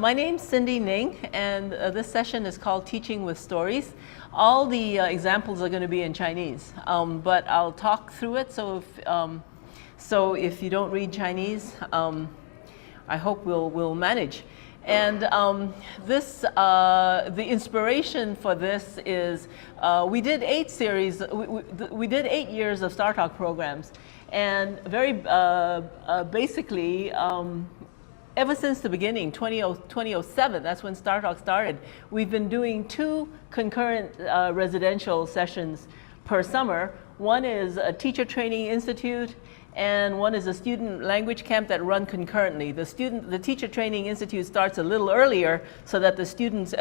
My name's Cynthia Ning, and this session is called Teaching with Stories. All the examples are going to be in Chinese, but I'll talk through it. So if you don't read Chinese, I hope we'll manage. And the inspiration for this is we did 8 series. We did 8 years of STARTALK programs, and very basically. Ever since the beginning, 2007, that's when STARTALK started, we've been doing 2 concurrent residential sessions per summer. One is a teacher training institute, and one is a student language camp that run concurrently. The teacher training institute starts a little earlier so that the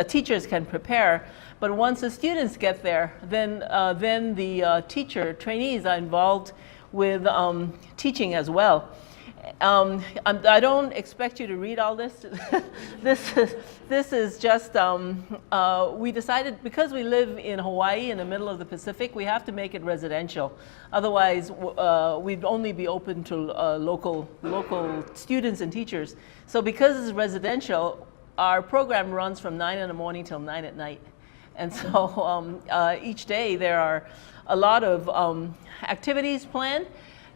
teachers can prepare. But once the students get there, then the teacher trainees are involved with teaching as well. I don't expect you to read all this. This is just, we decided because we live in Hawaii in the middle of the Pacific, we have to make it residential. Otherwise, we'd only be open to local students and teachers. So because it's residential, our program runs from 9 in the morning till 9 at night. And so each day there are a lot of activities planned.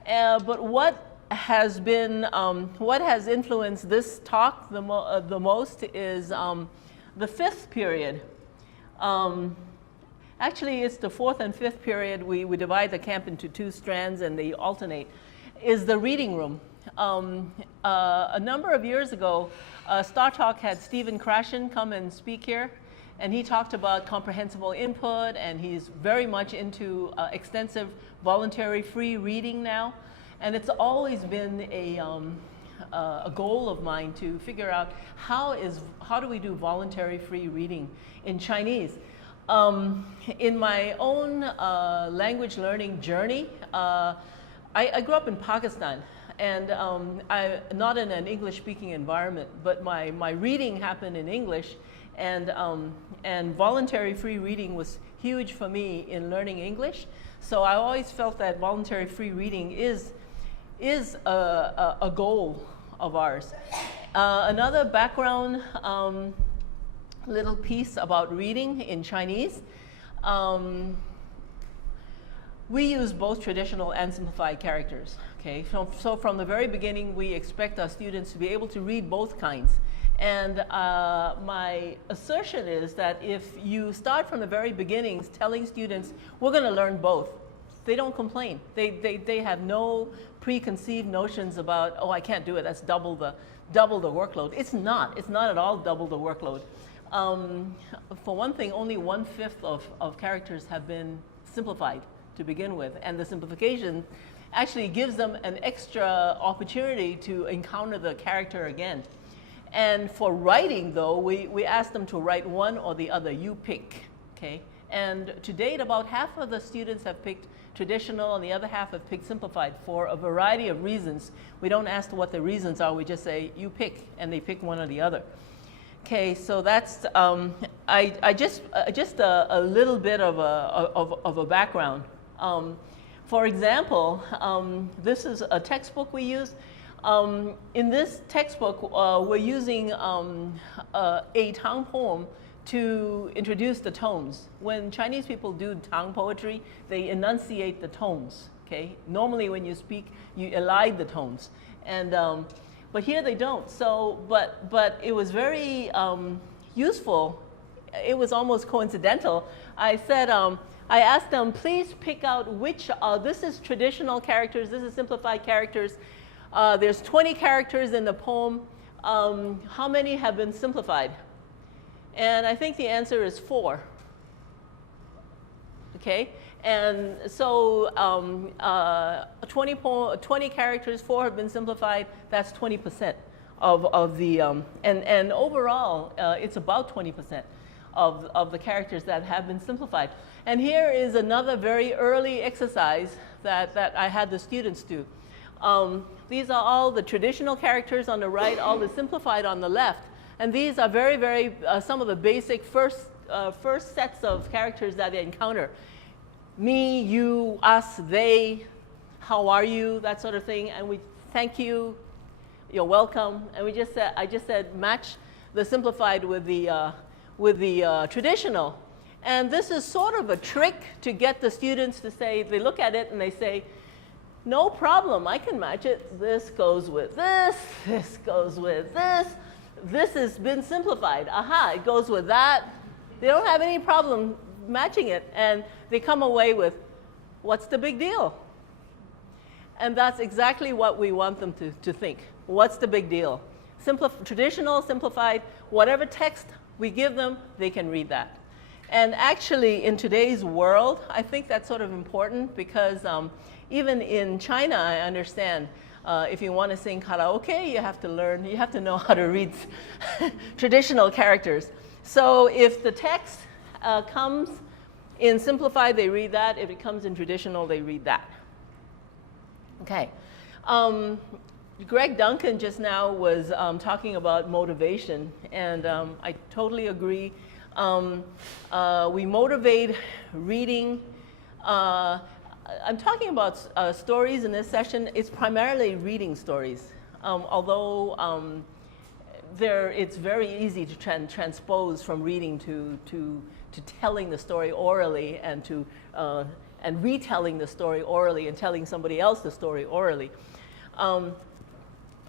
But what has influenced this talk the most is the 5th period. Actually, it's the 4th and 5th period. We divide the camp into 2 strands and they alternate. Is the reading room. A number of years ago, STARTALK had Stephen Krashen come and speak here, and he talked about comprehensible input, and he's very much into extensive voluntary free reading now. And it's always been a goal of mine to figure out how do we do voluntary free reading in Chinese. In my own language learning journey, I grew up in Pakistan, and not in an English-speaking environment, but my reading happened in English, and voluntary free reading was huge for me in learning English. So I always felt that voluntary free reading is a goal of ours. Another background little piece about reading in Chinese. We use both traditional and simplified characters. Okay, so from the very beginning, we expect our students to be able to read both kinds. And my assertion is that if you start from the very beginnings telling students, we're going to learn both, they don't complain. They have no preconceived notions about, oh, I can't do it, that's double the workload. It's not at all double the workload. For one thing, only 1/5 of characters have been simplified to begin with, and the simplification actually gives them an extra opportunity to encounter the character again. And for writing, though, we ask them to write one or the other, you pick, okay? And to date, about half of the students have picked traditional and the other half have picked simplified for a variety of reasons. We don't ask what the reasons are, we just say, you pick, and they pick one or the other. Okay, so that's, just a little bit of a background. For example, this is a textbook we use. In this textbook, we're using a Tang poem to introduce the tones. When Chinese people do Tang poetry, they enunciate the tones. Okay, normally when you speak, you elide the tones, and but here they don't. So, but it was very useful. It was almost coincidental. I said, I asked them, please pick out which. This is traditional characters. This is simplified characters. There's 20 characters in the poem. How many have been simplified? And I think the answer is 4. Okay, and so 20 characters, 4 have been simplified. That's 20% of the, and overall, it's about 20% of the characters that have been simplified. And here is another very early exercise that I had the students do. These are all the traditional characters on the right, all the simplified on the left. And these are very, some of the basic first sets of characters that they encounter. Me, you, us, they, how are you, that sort of thing. And we thank you, you're welcome. And I just said, match the simplified with the traditional. And this is sort of a trick to get the students to say, they look at it and they say, no problem, I can match it. This goes with this goes with this has been simplified. Aha, it goes with that. They don't have any problem matching it, and they come away with, what's the big deal? And that's exactly what we want them to think. What's the big deal? Traditional, simplified, whatever text we give them, they can read that. And actually, in today's world, I think that's sort of important because even in China, I understand, if you want to sing karaoke, you have to know how to read traditional characters. So if the text comes in simplified, they read that. If it comes in traditional, they read that. Okay. Greg Duncan just now was talking about motivation, and I totally agree. We motivate reading. I'm talking about stories in this session. It's primarily reading stories, although it's very easy to transpose from reading to telling the story orally and retelling the story orally and telling somebody else the story orally.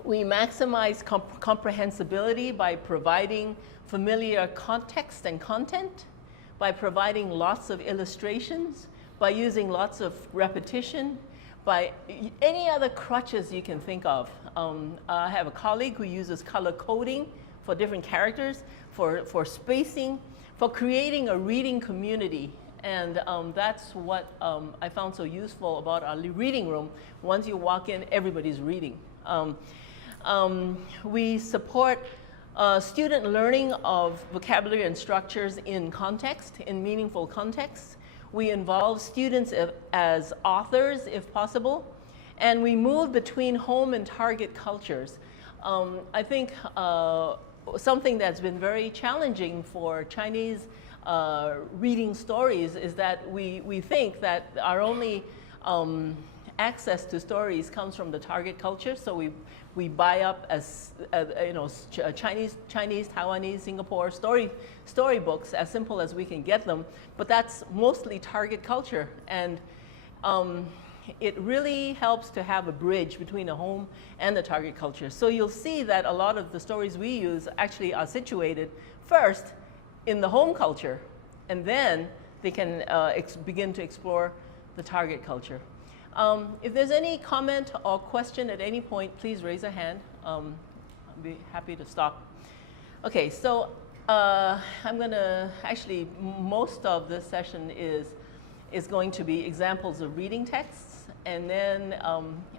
We maximize comprehensibility by providing familiar context and content, by providing lots of illustrations, by using lots of repetition, by any other crutches you can think of. I have a colleague who uses color coding for different characters, for spacing, for creating a reading community. And that's what I found so useful about our reading room. Once you walk in, everybody's reading. We support student learning of vocabulary and structures in context, in meaningful contexts. We involve students as authors, if possible. And we move between home and target cultures. I think something that's been very challenging for Chinese reading stories is that we think that our only access to stories comes from the target culture. So we buy up Chinese, Taiwanese, Singapore storybooks as simple as we can get them. But that's mostly target culture, and it really helps to have a bridge between the home and the target culture. So you'll see that a lot of the stories we use actually are situated first in the home culture, and then they can begin to explore the target culture. If there's any comment or question at any point, please raise a hand. I'll be happy to stop. Okay, so I'm going to actually, most of this session is going to be examples of reading texts, and then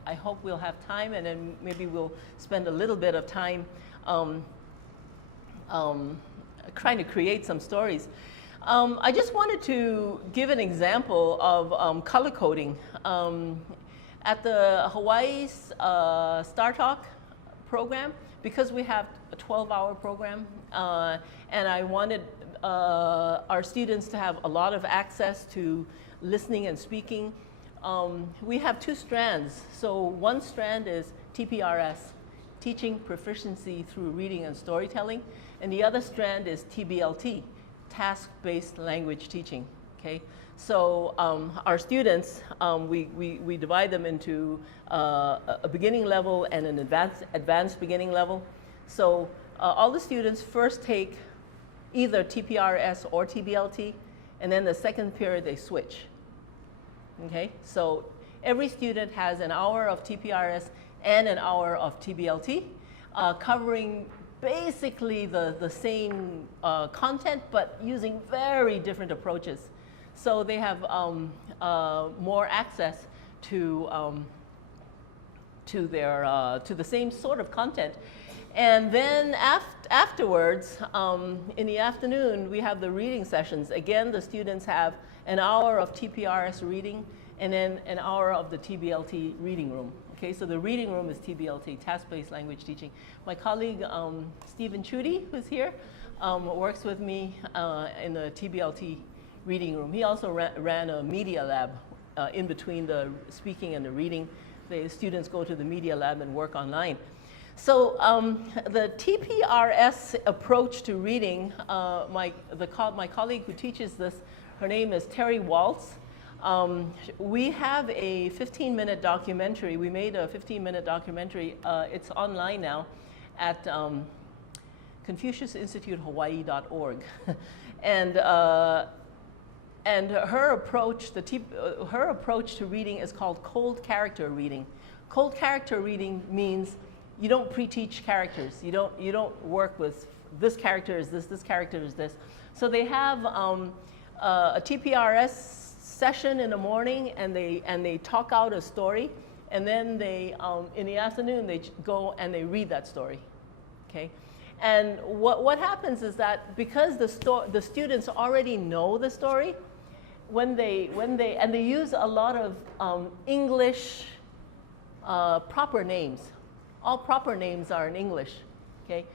I hope we'll have time, and then maybe we'll spend a little bit of time trying to create some stories. I just wanted to give an example of color coding. At the Hawaii STARTALK program, because we have a 12-hour program, and I wanted our students to have a lot of access to listening and speaking, we have two strands. So one strand is TPRS, Teaching Proficiency Through Reading and Storytelling, and the other strand is TBLT, Task-Based Language Teaching. Okay, so our students, we divide them into a beginning level and an advanced beginning level. So all the students first take either TPRS or TBLT, and then the second period they switch. Okay, so every student has an hour of TPRS and an hour of TBLT, covering basically the same content, but using very different approaches. So they have more access to the same sort of content. And then afterwards, in the afternoon, we have the reading sessions. Again, the students have an hour of TPRS reading and then an hour of the TBLT reading room. Okay, so the reading room is TBLT, Task-Based Language Teaching. My colleague, Stephen Chudy, who's here, works with me in the TBLT reading room. He also ran a media lab in between the speaking and the reading. The students go to the media lab and work online. So the TPRS approach to reading, my colleague who teaches this, her name is Terry Waltz. We have a 15-minute documentary. We made a 15-minute documentary. It's online now at ConfuciusInstituteHawaii.org. and her approach, her approach to reading is called cold character reading. Cold character reading means you don't pre-teach characters. You don't work with this character is this character is this. So they have a TPRS session in the morning, and they talk out a story, and then they in the afternoon they go and they read that story. Okay, and what happens is that because the students already know the story, when they use a lot of English proper names. All proper names are in English, okay?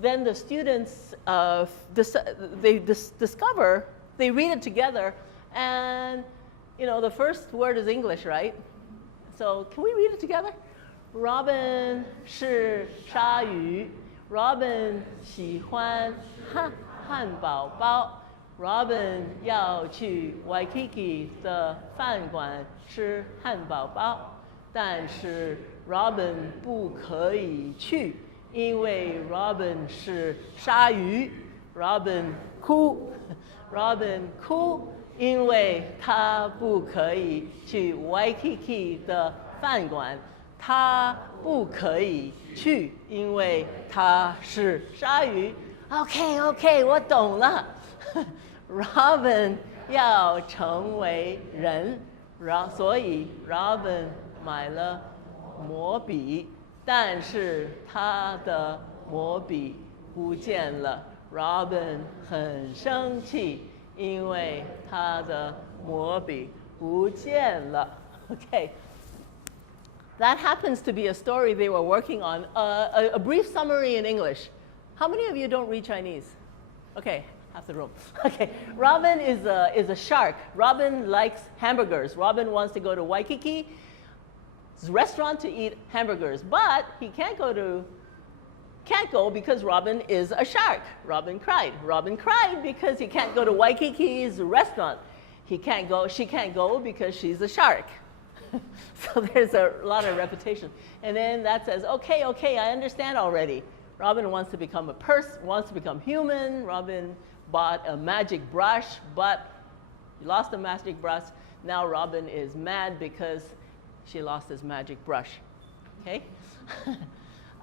Then the students, discover, they read it together, and the first word is English, right? So can we read it together? Robin 是鲨鱼 Robin 喜欢汉堡包 Robin 要去 Waikiki 的饭馆吃汉堡包 但是 Robin 不可以去，因为 Robin 是鲨鱼。Robin 哭 ，Robin 哭，因为他不可以去 Waikiki 的饭馆。他不可以去，因为他是鲨鱼。OK， 我懂了。Robin 要成为人，所以 Robin 买了魔笔，但是他的魔笔不见了。Robin 很生气，因为他的魔笔不见了。Okay, that happens to be a story they were working on. A brief summary in English. How many of you don't read Chinese? Okay, half the room. Okay, Robin is a shark. Robin likes hamburgers. Robin wants to go to Waikiki's restaurant to eat hamburgers, but he can't go because Robin is a shark. Robin cried. Robin cried because he can't go to Waikiki's restaurant. She can't go because she's a shark. So there's a lot of repetition. And then that says, okay, I understand already. Robin wants to become a person, wants to become human. Robin bought a magic brush, but he lost the magic brush. Now Robin is mad because she lost his magic brush. Okay?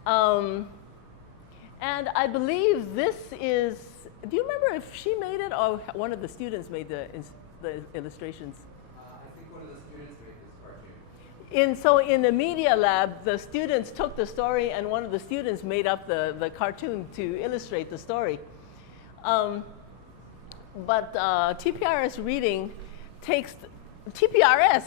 And I believe this is, do you remember if she made it or one of the students made the illustrations? I think one of the students made this cartoon. So in the media lab, the students took the story and one of the students made up the cartoon to illustrate the story. But TPRS Reading TPRS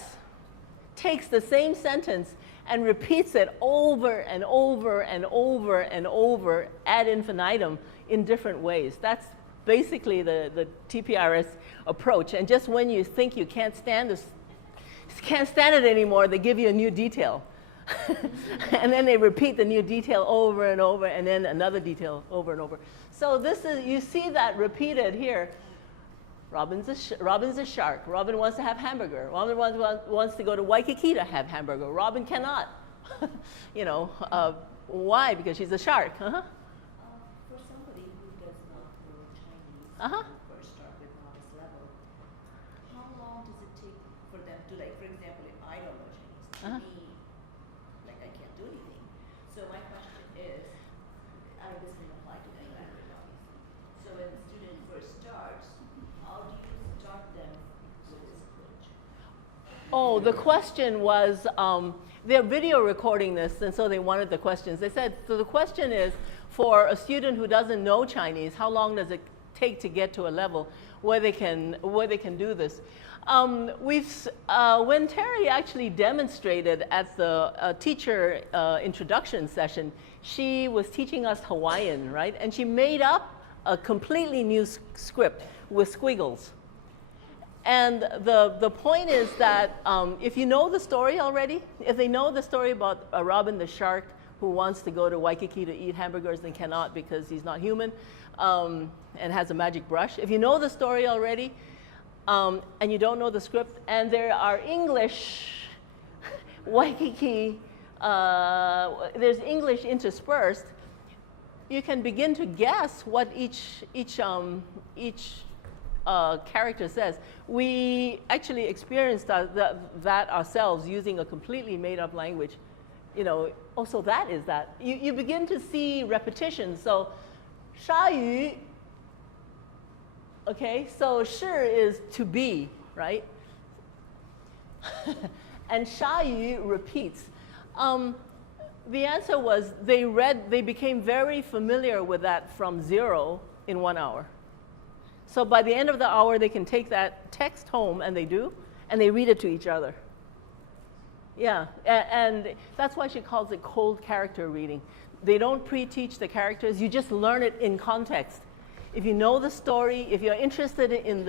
takes the same sentence and repeats it over and over and over and over ad infinitum in different ways. That's basically the TPRS approach. And just when you think you can't stand it anymore, they give you a new detail. And then they repeat the new detail over and over, and then another detail over and over. So this is, you see that repeated here. Robin's a shark. Robin wants to have hamburger. Robin wants to go to Waikiki to have hamburger. Robin cannot. Why? Because she's a shark. For somebody who does not know Chinese, first start with novice level, how long does it take for them to, like, for example, if I don't know Chinese, to me, like, I can't do anything. So my question is, this can apply to any language, obviously. So when the student first starts, how do you start them with this approach? Oh, the question was, they're video recording this, and so they wanted the questions. They said, so the question is, for a student who doesn't know Chinese, how long does it take to get to a level where they can do this? When Terry actually demonstrated at the teacher introduction session, she was teaching us Hawaiian, right? And she made up a completely new script with squiggles. And the point is that if you know the story already, if they know the story about Robin the shark, who wants to go to Waikiki to eat hamburgers and cannot because he's not human, and has a magic brush. If you know the story already, and you don't know the script, and there are English Waikiki, there's English interspersed, you can begin to guess what each character says. We actually experienced that ourselves using a completely made-up language. You know, also that is that. You begin to see repetition. So, 鲨鱼, okay, so 是 is to be, right? And 鲨鱼 repeats. The answer was they became very familiar with that from 0 in 1 hour. So by the end of the hour, they can take that text home, and they do, and they read it to each other. Yeah, and that's why she calls it cold character reading. They don't pre-teach the characters, you just learn it in context. If you know the story, if you're interested in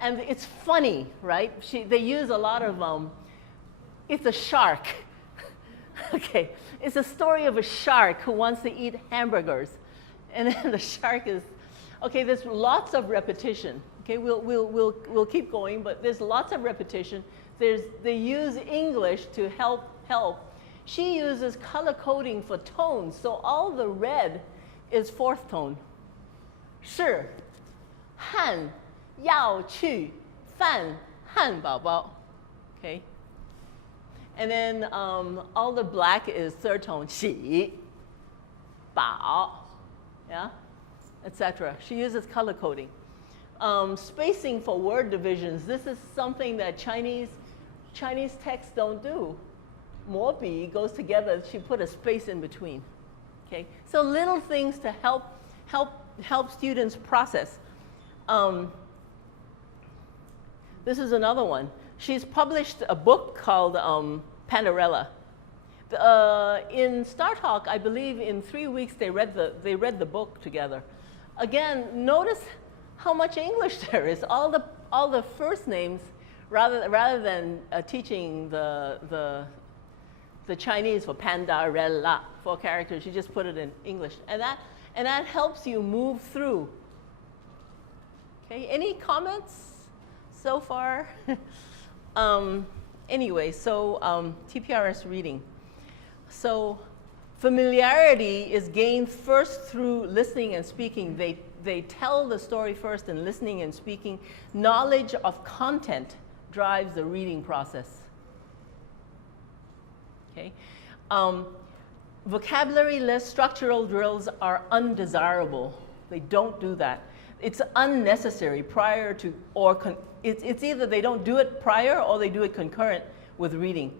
and it's funny, right? They use a lot of, it's a shark. Okay, it's a story of a shark who wants to eat hamburgers. And then the shark is, okay, there's lots of repetition. Okay, we'll keep going, but there's lots of repetition. They use English to help. She uses color coding for tones, so all the red is fourth tone. 是汉要去饭汉堡包. Okay. And then all the black is third tone. 喜饱. Yeah, etc. She uses color coding. Spacing for word divisions. This is something that Chinese texts don't do. 模笔 goes together. She put a space in between. Okay, so little things to help students process. This is another one. She's published a book called Pandarella. In Starhawk, I believe in 3 weeks they read the book together. Again, notice how much English there is. All the first names, rather than teaching the Chinese for Pandarella for characters, you just put it in English, and that helps you move through. Okay, any comments so far? Anyway, so TPRS reading. So familiarity is gained first through listening and speaking. They tell the story first in listening and speaking. Knowledge of content drives the reading process. Okay. Vocabulary-less structural drills are undesirable. They don't do that. It's unnecessary prior to, it's either they don't do it prior or they do it concurrent with reading,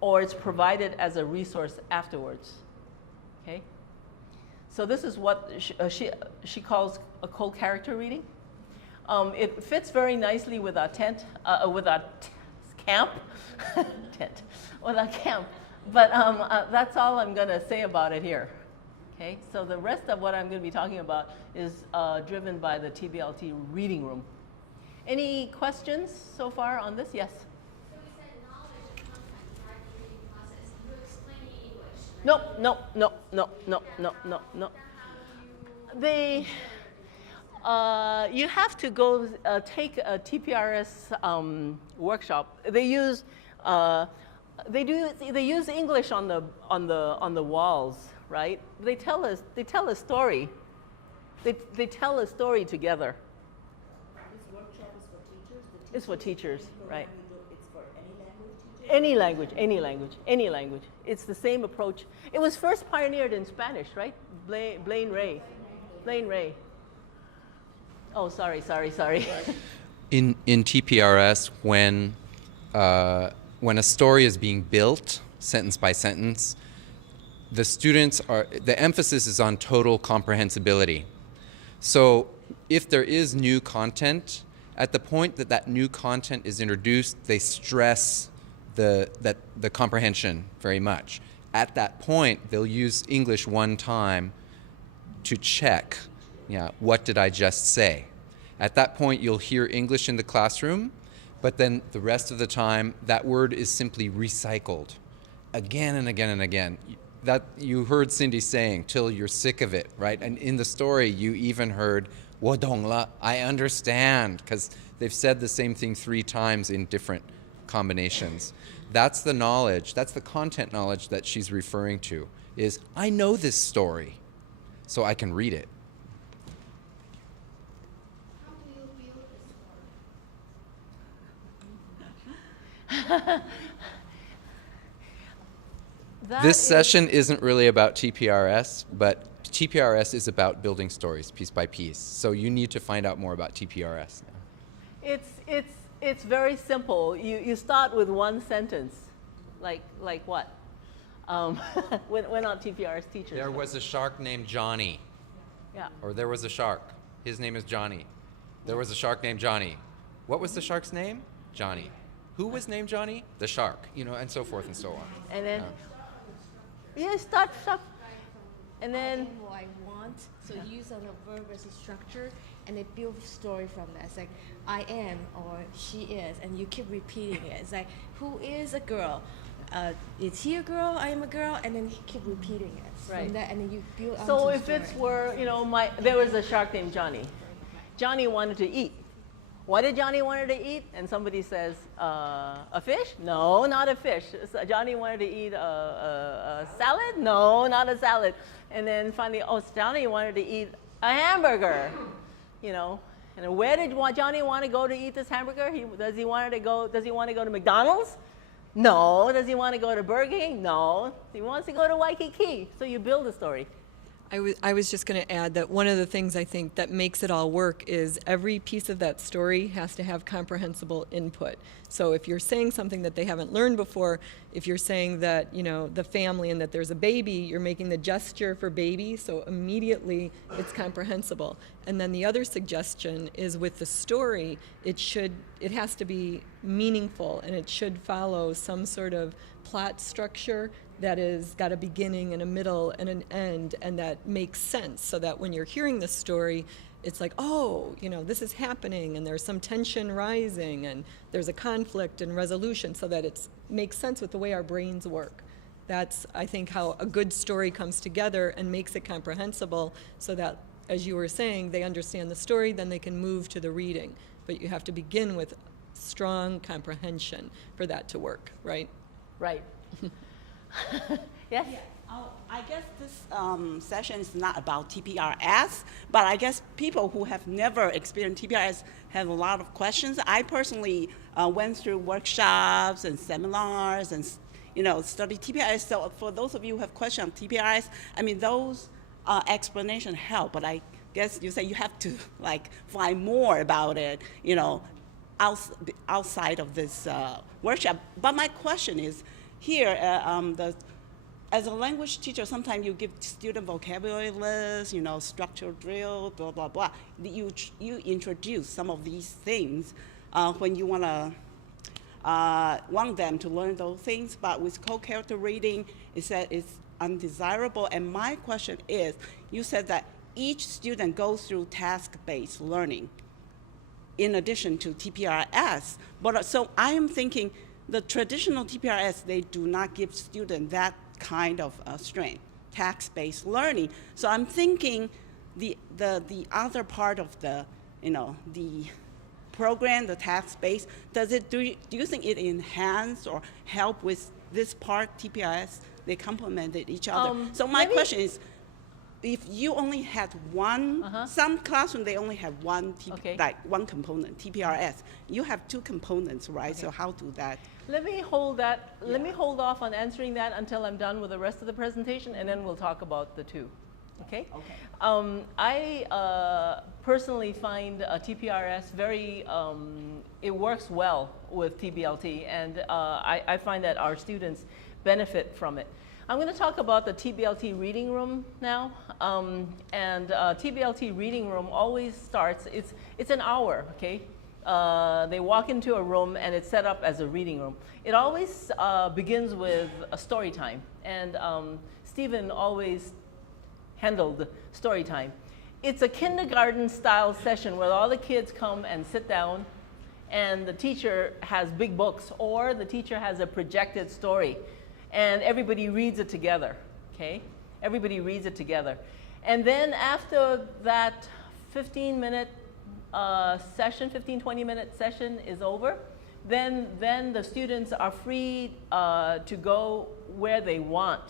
or it's provided as a resource afterwards. Okay? So this is what she calls a cold character reading. It fits very nicely with our camp, tent, with our camp. But that's all I'm going to say about it here. Okay, so the rest of what I'm going to be talking about is driven by the TBLT reading room. Any questions so far on this? Yes? So we said knowledge of content drives the reading process. You explain in English. Right? No. You have to go take a TPRS workshop. They use English on the walls, right? They tell a story. They tell a story together. This workshop is for teachers? It's for teachers, right? It's for any language teacher? Any language. It's the same approach. It was first pioneered in Spanish, right? Blaine Ray. Oh, sorry. In TPRS, when a story is being built, sentence by sentence, the emphasis is on total comprehensibility. So if there is new content, at the point that new content is introduced, they stress the comprehension very much. At that point, they'll use English one time to check, what did I just say? At that point, you'll hear English in the classroom, but then the rest of the time, that word is simply recycled again and again and again. that you heard Cindy saying, till you're sick of it, right? And in the story, you even heard, 我懂了, I understand, because they've said the same thing 3 times in different combinations. That's the knowledge, that's the content knowledge that she's referring to, is I know this story, so I can read it. How do you build the story? This session isn't really about TPRS, but TPRS is about building stories piece by piece. So you need to find out more about TPRS now. It's very simple. You start with one sentence, like what? We're not TPRS teachers. There was a shark named Johnny. Yeah. Or there was a shark. His name is Johnny. There was a shark named Johnny. What was the shark's name? Johnny. Who was named Johnny? The shark. You know, and so forth and so on. And then, yeah, start. And I then, am who I want. So use on a verb versus structure, and they build story from that. It's like I am or she is, and you keep repeating it. It's like who is a girl? Is he a girl? I am a girl, and then you keep repeating it. Right. From that, and then you build. so onto the if it's story. were, you know, there was a shark named Johnny. Johnny wanted to eat. What did Johnny wanted to eat? And somebody says, a fish? No, not a fish. So Johnny wanted to eat a salad? No, not a salad. And then finally, Johnny wanted to eat a hamburger, you know. And where did Johnny want to go to eat this hamburger? Does he want to go to McDonald's? No. Does he want to go to Burger King? No. He wants to go to Waikiki. So you build a story. I was just going to add that one of the things I think that makes it all work is every piece of that story has to have comprehensible input. So if you're saying something that they haven't learned before, if you're saying that, you know, the family and that there's a baby, you're making the gesture for baby, so immediately it's comprehensible. And then the other suggestion is with the story, it has to be meaningful, and it should follow some sort of plot structure that is got a beginning and a middle and an end, and that makes sense, so that when you're hearing the story, it's like, oh, you know, this is happening, and there's some tension rising, and there's a conflict and resolution, so that it makes sense with the way our brains work. That's, I think, how a good story comes together and makes it comprehensible, so that, as you were saying, they understand the story, then they can move to the reading. But you have to begin with strong comprehension for that to work, right? Right. Yes? Yeah. I guess this session is not about TPRS, but I guess people who have never experienced TPRS have a lot of questions. I personally went through workshops and seminars and, you know, studied TPRS. So for those of you who have questions on TPRS, I mean, those explanations help, but I guess you say you have to, like, find more about it, you know, outside of this workshop. But my question is, here, as a language teacher, sometimes you give student vocabulary lists, you know, structural drill, blah, blah, blah. You introduce some of these things when you want them to learn those things. But with co-character reading, it said it's undesirable. And my question is, you said that each student goes through task-based learning in addition to TPRS. But so I am thinking, the traditional TPRS, they do not give students that kind of strength, task-based learning. So I'm thinking the other part of the, you know, the program, the task-based, do you think it enhance or help with this part, TPRS? They complemented each other. So my question is, if you only had one, some classroom they only have one, like one component, TPRS. You have two components, right? Okay. So how do that? Let me hold that. Yeah. Let me hold off on answering that until I'm done with the rest of the presentation, and then we'll talk about the two. Okay. Okay. I personally find TPRS very. It works well with TBLT, and I find that our students benefit from it. I'm going to talk about the TBLT reading room now, and TBLT reading room always starts, it's an hour, okay? They walk into a room and it's set up as a reading room. It always begins with a story time, and Stephen always handled story time. It's a kindergarten style session where all the kids come and sit down, and the teacher has big books, or the teacher has a projected story, and everybody reads it together, okay? okay? Everybody reads it together. And then after that 15-minute session, 20-minute session is over, then the students are free to go where they want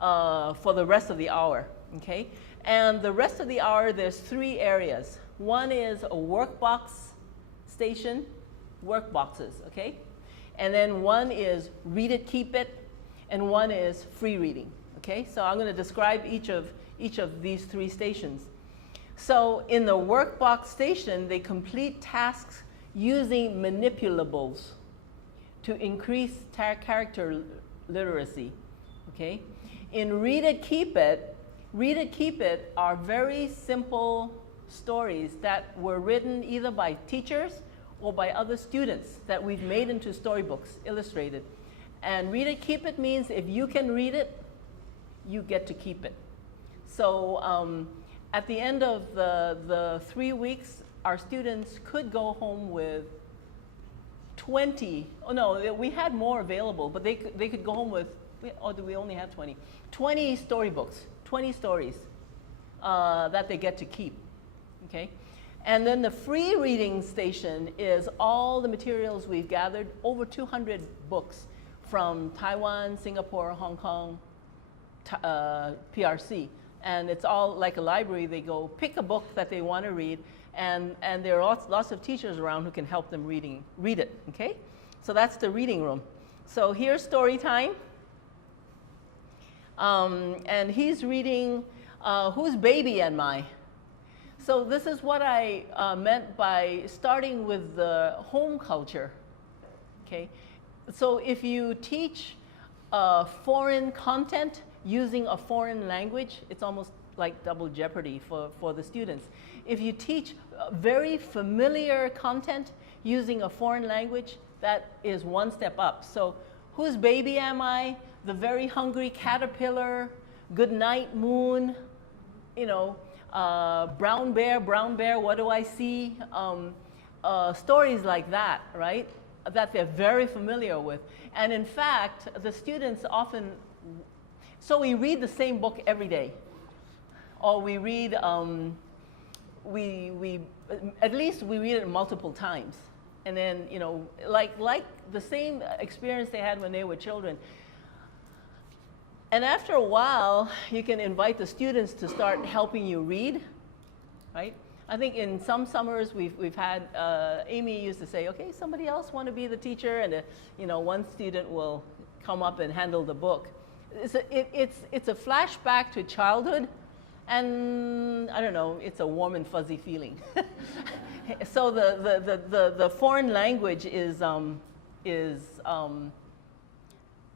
for the rest of the hour, okay? And the rest of the hour, there's 3 areas. One is a workbox station, work boxes, okay? And then one is read it, keep it, and one is free reading, okay? So I'm going to describe each of these 3 stations. So in the workbox station, they complete tasks using manipulables to increase character literacy, okay? In read it, keep it are very simple stories that were written either by teachers or by other students that we've made into storybooks, illustrated. And read it, keep it means if you can read it, you get to keep it. So at the end of the 3 weeks, our students could go home with 20, oh no, we had more available, but they could go home with, or do we only have 20? 20 storybooks, 20 stories that they get to keep, okay? And then the free reading station is all the materials we've gathered, over 200 books from Taiwan, Singapore, Hong Kong, PRC. And it's all like a library. They go pick a book that they want to read, and there are lots of teachers around who can help them read it, okay? So that's the reading room. So here's story time. And he's reading Whose Baby Am I? So this is what I meant by starting with the home culture, okay? So if you teach foreign content using a foreign language, it's almost like double jeopardy for the students. If you teach very familiar content using a foreign language, that is one step up. So whose baby am I? The very hungry caterpillar, good night moon, you know, brown bear, what do I see? Stories like that, right? That they're very familiar with. And in fact, the students often, so we read the same book every day. Or we read, at least we read it multiple times. And then, you know, like the same experience they had when they were children. And after a while, you can invite the students to start helping you read, right? I think in some summers we've had, Amy used to say, okay, somebody else want to be the teacher, and you know, one student will come up and handle the book. It's a flashback to childhood, and I don't know, it's a warm and fuzzy feeling. So the foreign language is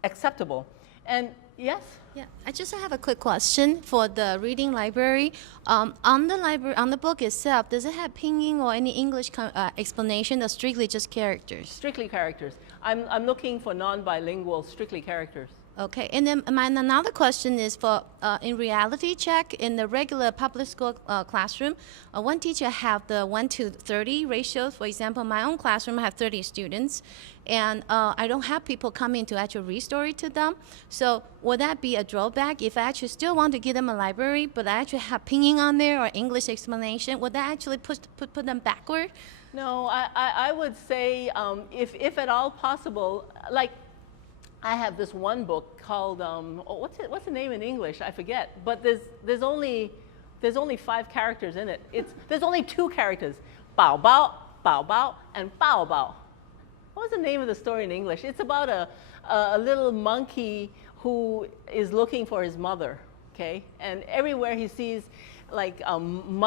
acceptable. And yes? Yeah, I just have a quick question for the reading library. On the book itself, does it have pinyin or any English explanation, or strictly just characters? Strictly characters. I'm looking for non-bilingual, strictly characters. Okay, and then my another question is for in reality check in the regular public school classroom, one teacher have the 1:30 ratio. For example, my own classroom I have 30 students, and I don't have people coming to actually read story to them. So would that be a drawback if I actually still want to give them a library, but I actually have pinyin on there or English explanation? Would that actually put them backward? No, I would say if at all possible, like. I have this one book called what's the name in English? I forget. But there's only 5 characters in it. There's only 2 characters, Bao Bao, Bao Bao, and Bao Bao. What's the name of the story in English? It's about a little monkey who is looking for his mother. Okay, and everywhere he sees like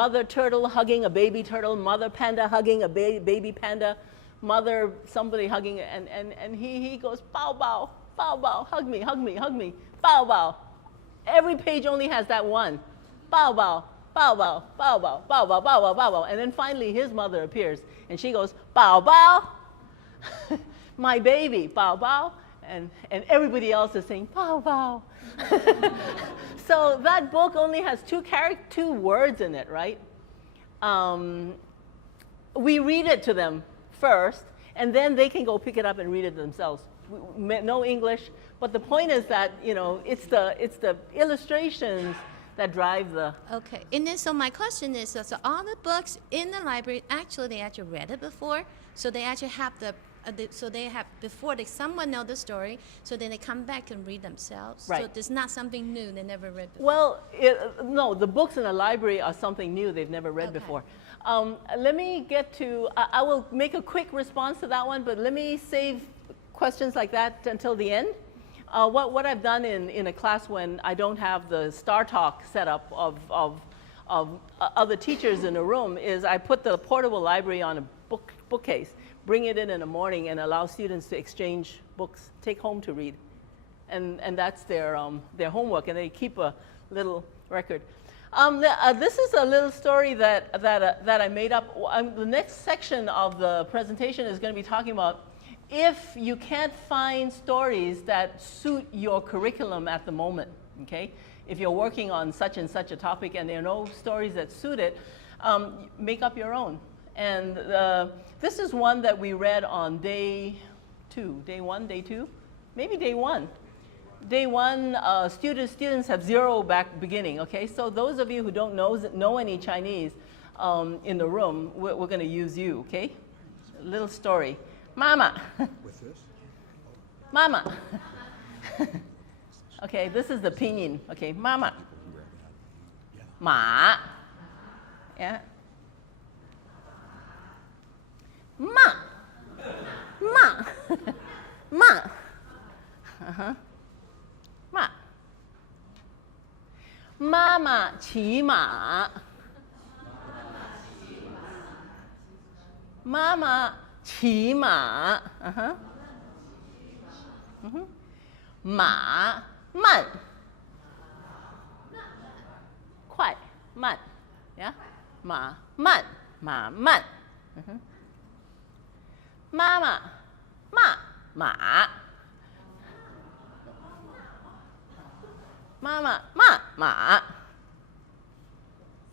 mother turtle hugging a baby turtle, mother panda hugging a baby panda, mother somebody hugging, and he goes Bao Bao. Bao Bao, hug me, hug me, hug me. Bao Bao. Every page only has that one. Bao Bao, Bao Bao, Bao Bao, Bao Bao, Bao Bao, Bao Bao. And then finally his mother appears and she goes, Bao Bao, my baby, Bao Bao. And everybody else is saying, Bao Bao. So that book only has 2 words in it, right? We read it to them first, and then they can go pick it up and read it themselves. no English. But the point is that, you know, it's the illustrations that drive the. Okay, and then so my question is, so all the books in the library, actually they actually read it before, so they actually have so they have before they someone know the story, so then they come back and read themselves. Right. So it's not something new they never read before. Well, no, the books in the library are something new they've never read Okay. before. Let me get to, I will make a quick response to that one, but let me save questions like that until the end. What I've done in a class when I don't have the STARTALK setup of other teachers in a room is I put the portable library on a bookcase, bring it in the morning, and allow students to exchange books, take home to read. And that's their homework, and they keep a little record. This is a little story that I made up. The next section of the presentation is going to be talking about if you can't find stories that suit your curriculum at the moment, okay? If you're working on such and such a topic and there are no stories that suit it, make up your own. And this is one that we read on day 2, day 1, day 2, maybe day 1. Day 1, students have 0 beginning, okay? So those of you who don't know any Chinese in the room, we're going to use you, okay? A little story. Mama. With this? Mama. Okay, this is the pinyin. Okay, mama. Ma. Yeah. Ma. Ma. Ma. Uh-huh. Ma. Mama 骑马. Mama 骑马. Uh-huh. Mm-hmm. 马慢 快慢 yeah 马慢马慢 mm-hmm. 妈妈骂马妈妈骂马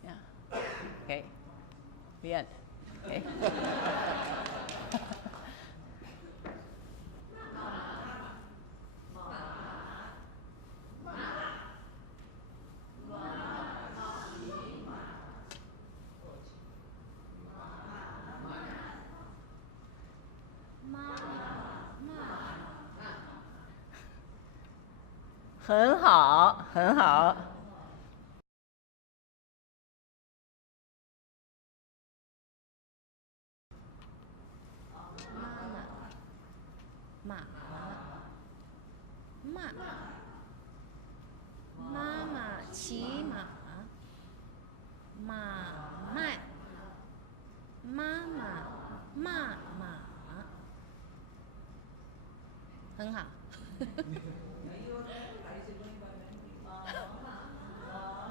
yeah okay the end okay很好，很好。马妈妈骑马马慢妈妈骂马很好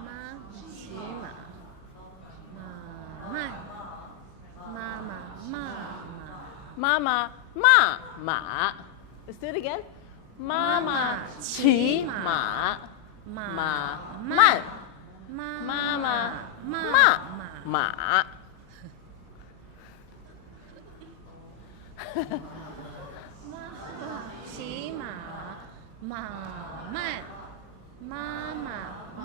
妈骑马马慢妈妈骂马妈妈骂马 Let's do it again 妈妈骑马马慢妈妈骂马骑马马慢妈妈骂马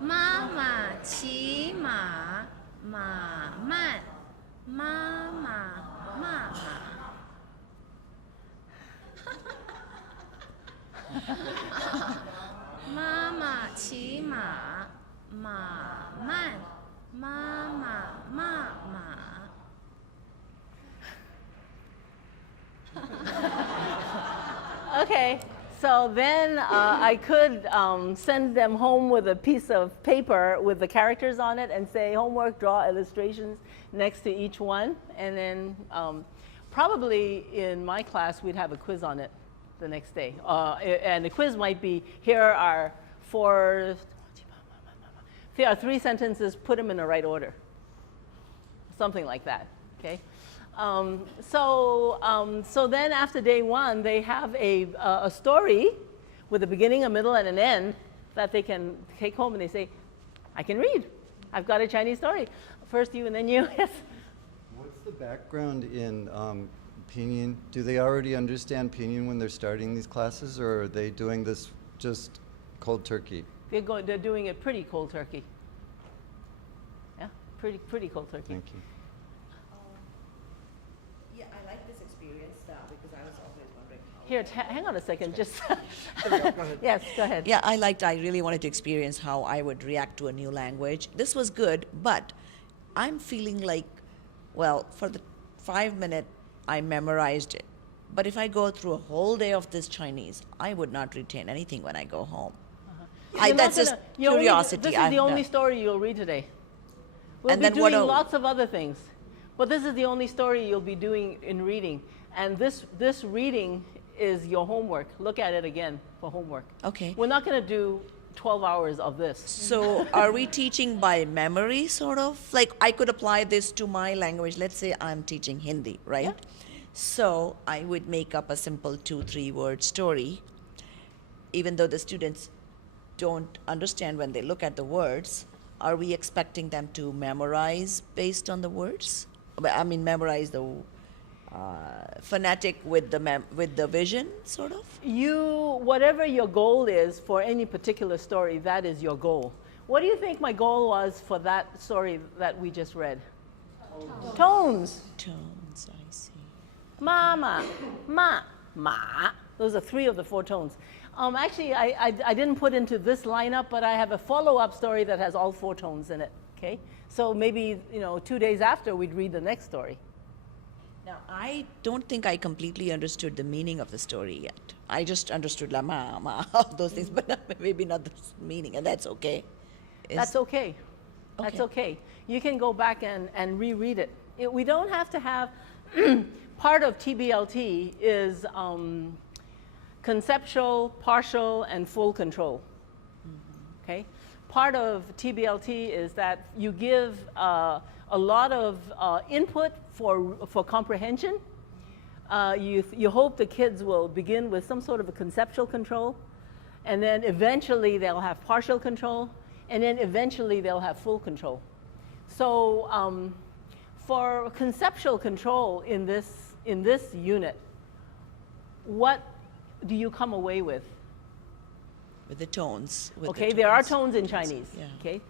妈妈骑马马慢妈妈骂马妈妈骑马马慢妈妈骂马Okay, so then I could send them home with a piece of paper with the characters on it and say, homework, draw illustrations next to each one. And then probably in my class, we'd have a quiz on it the next day. And the quiz might be, here are 3 sentences, put them in the right order. Something like that, okay? So then after day 1, they have a story with a beginning, a middle, and an end that they can take home and they say, I can read. I've got a Chinese story. First you and then you. Yes. What's the background in Pinyin? Do they already understand Pinyin when they're starting these classes, or are they doing this just cold turkey? They're doing it pretty cold turkey. Yeah, pretty cold turkey. Thank you. Yeah, I like this experience because I was always wondering how. Here, hang on a second. Just. Yes, go ahead. Yeah, I really wanted to experience how I would react to a new language. This was good, but I'm feeling like, well, for the 5 minute, I memorized it. But if I go through a whole day of this Chinese, I would not retain anything when I go home. That's just curiosity. This is the only story you'll read today. We'll And be then what doing else? lots of other things. But this is the only story you'll be doing in reading. And this reading is your homework. Look at it again for homework. Okay. We're not going to do 12 hours of this. So are we teaching by memory, sort of? Like, I could apply this to my language. Let's say I'm teaching Hindi, right? Yeah. So I would make up a simple 2-3 word story, even though the students don't understand when they look at the words. Are we expecting them to memorize based on the words? I mean, memorize the phonetic with the vision, sort of? Whatever your goal is for any particular story, that is your goal. What do you think my goal was for that story that we just read? Tones. Tones, I see. Mama, ma, ma. Those are 3 of the 4 tones. Actually, I didn't put into this lineup, but I have a follow-up story that has all 4 tones in it. Okay, so maybe 2 days after we'd read the next story. Now, I don't think I completely understood the meaning of the story yet. I just understood la ma, ma, all those things, but maybe not the meaning, and that's okay. That's okay. That's okay. You can go back and reread it. We don't have to have, part of TBLT is conceptual, partial, and full control. Okay? Part of TBLT is that you give a lot of input for comprehension. You hope the kids will begin with some sort of a conceptual control, and then eventually they'll have partial control, and then eventually they'll have full control. So for conceptual control in this unit, what do you come away with? With the tones. Okay, there are tones in Chinese. Yeah. Okay,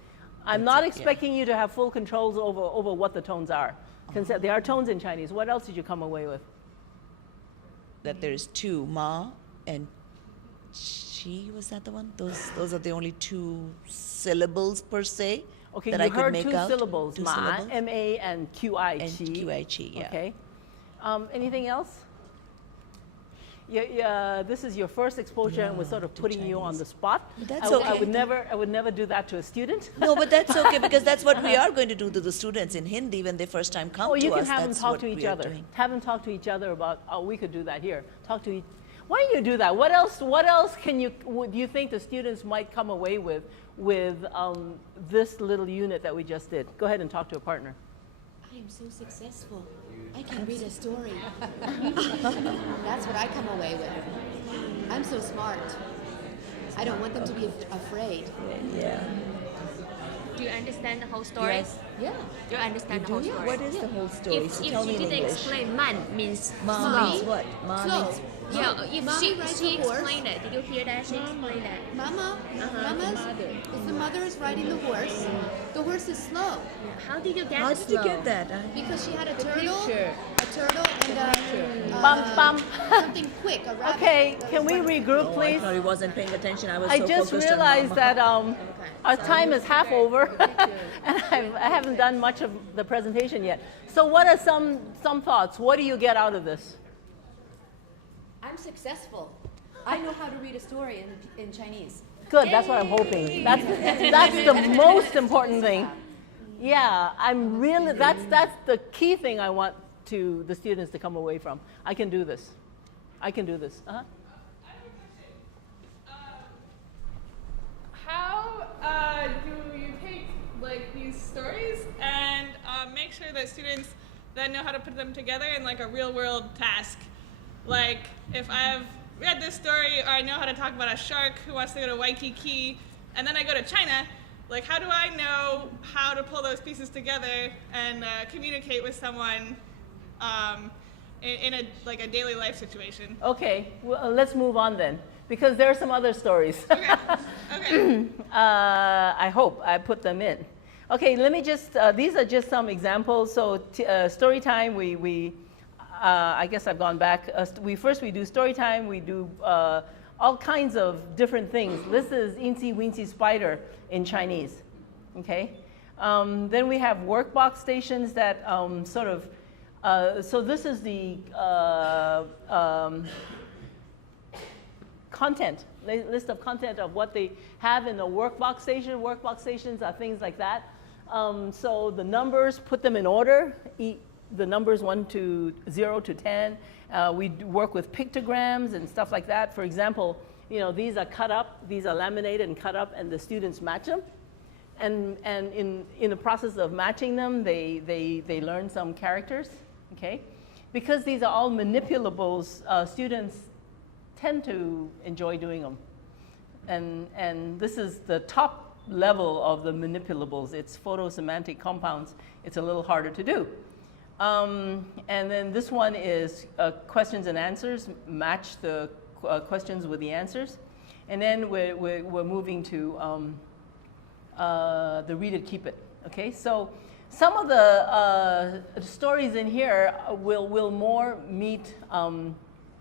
I'm not expecting you to have full controls over what the tones are. There are tones in Chinese. What else did you come away with? That there's 2, ma and chi, was that the one? Those are the only 2 syllables per se. Okay, that you I could heard make 2 out. syllables, 2 ma, syllables. M-A, and Q-I, And chi. QI, yeah. Okay. Anything else? This is your first exposure, and we're sort of to putting you on Chinese. the spot. But that's I okay. would never do that to a student. No, but that's okay, because that's what we are going to do to the students in Hindi when they first time come Oh, to you can us. have them That's talk what to each we are other. doing. Have them talk to each other about. Oh, we could do that here. Talk to each. Why don't you do that? What else? What else do you think the students might come away with this little unit that we just did? Go ahead and talk to a partner. I am so successful. I can read a story. That's what I come away with. I'm so smart. I don't want them to be afraid. Yeah. Do you understand the whole story? Yes. Yeah. Do you understand the whole story? What is the whole story? If So she tell me in didn't English. explain, man means Ma slow. means what? Ma Slow. means Yeah, if Mommy rides she a horse. explained it. Did you hear that? She explained that. Mama, if the mother is riding the horse is slow How did you get How it did you slow? get that? because she had a turtle and Bum, bum. something quick, a rabbit. Okay, can we regroup, Oh, I please? thought he wasn't paying attention. I was I so just focused on realized Mama. that our time is half over, and I haven't done much of the presentation yet. So what are some thoughts? What do you get out of this? I'm successful. I know how to read a story in Chinese. Good, that's what I'm hoping. That's the most important thing. Yeah, I'm really, that's the key thing I want the students to come away from. I can do this. I can do this. Uh-huh. How do you take like these stories and make sure that students then know how to put them together in like a real world task? Like if I've read this story or I know how to talk about a shark who wants to go to Waikiki and then I go to China Like, how do I know how to pull those pieces together and communicate with someone in a daily life situation? Okay, well, let's move on then, because there are some other stories. Okay. Okay. I hope I put them in. Okay, let me just, these are just some examples. So story time, I guess I've gone back. We do story time, we do all kinds of different things. This is Incy Wincy Spider in Chinese, okay? Then we have workbox stations that so this is the content, list of content of what they have in the workbox station. Workbox stations are things like that. So the numbers, put them in order, the numbers 0 to 10. We work with pictograms and stuff like that. For example, these are cut up, these are laminated and cut up, and the students match them. And in the process of matching them, they learn some characters, okay? Because these are all manipulables, students tend to enjoy doing them. And this is the top level of the manipulables. It's photosemantic compounds. It's a little harder to do. And then this one is questions and answers, match the questions with the answers. And then we're moving to the read it, keep it. Okay, so some of the stories in here will more meet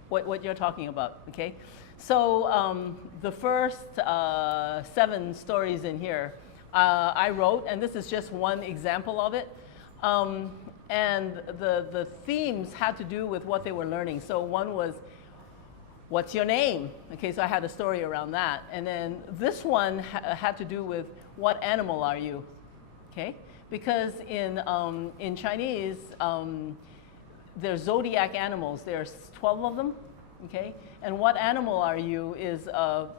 what you're talking about. Okay, so the first 7 stories in here I wrote, and this is just one example of it. And the themes had to do with what they were learning. So one was, what's your name? Okay, so I had a story around that. And then this one had to do with, what animal are you? Okay, because in Chinese, there's zodiac animals. There's 12 of them. Okay, and what animal are you is a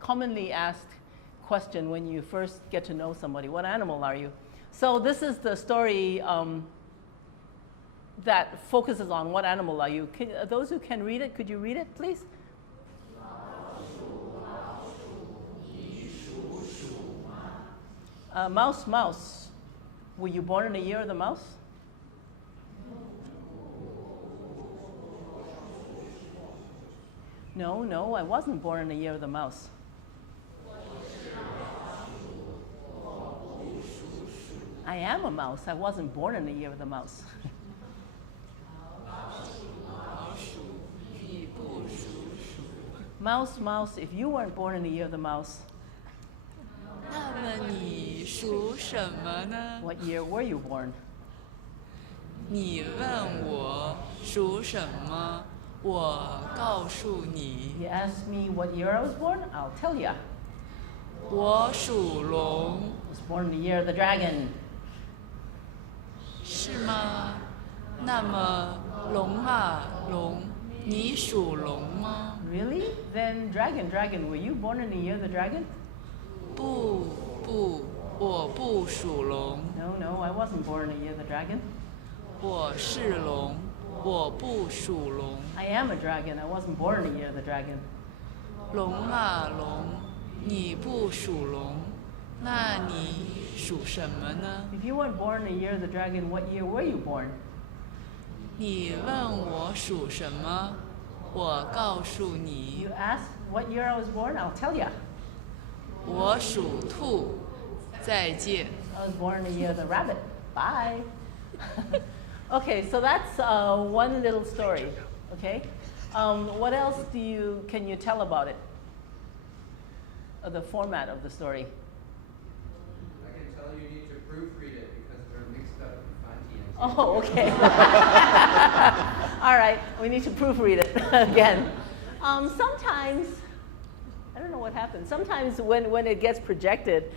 commonly asked question when you first get to know somebody. What animal are you? So this is the story that focuses on what animal are you. Those who can read it, could you read it, please? Mouse, mouse. Were you born in the year of the mouse? No, I wasn't born in the year of the mouse. I am a mouse. I wasn't born in the year of the mouse. Mouse, mouse, if you weren't born in the year of the mouse, 那么你属什么呢？ what year were you born? 你问我属什么，我告诉你， You asked me what year I was born? I'll tell you. 我属龙， I was born in the year of the dragon. 是吗？那么龙啊龙，你属龙吗？ Really? Then dragon, were you born in the year of the dragon? 不，我不属龙， No, I wasn't born in the year of the dragon. 我是龙，我不属龙。 I am a dragon. I wasn't born in the year of the dragon. 龙啊龙，你不属龙，那你属什么呢？ If you weren't born in the year of the dragon, what year were you born? 你问我属什么，我告诉你 You，asked what year I was born? I'll tell you. 我属兔。再见。 I was born in the year of the rabbit. Bye. Okay, so that's one little story. Okay, what else can you tell about it? The format of the story. I can tell you need to proofread it because they're mixed up with Fanti. Oh, okay. All right, we need to proofread it again. Sometimes, I don't know what happens. Sometimes when it gets projected,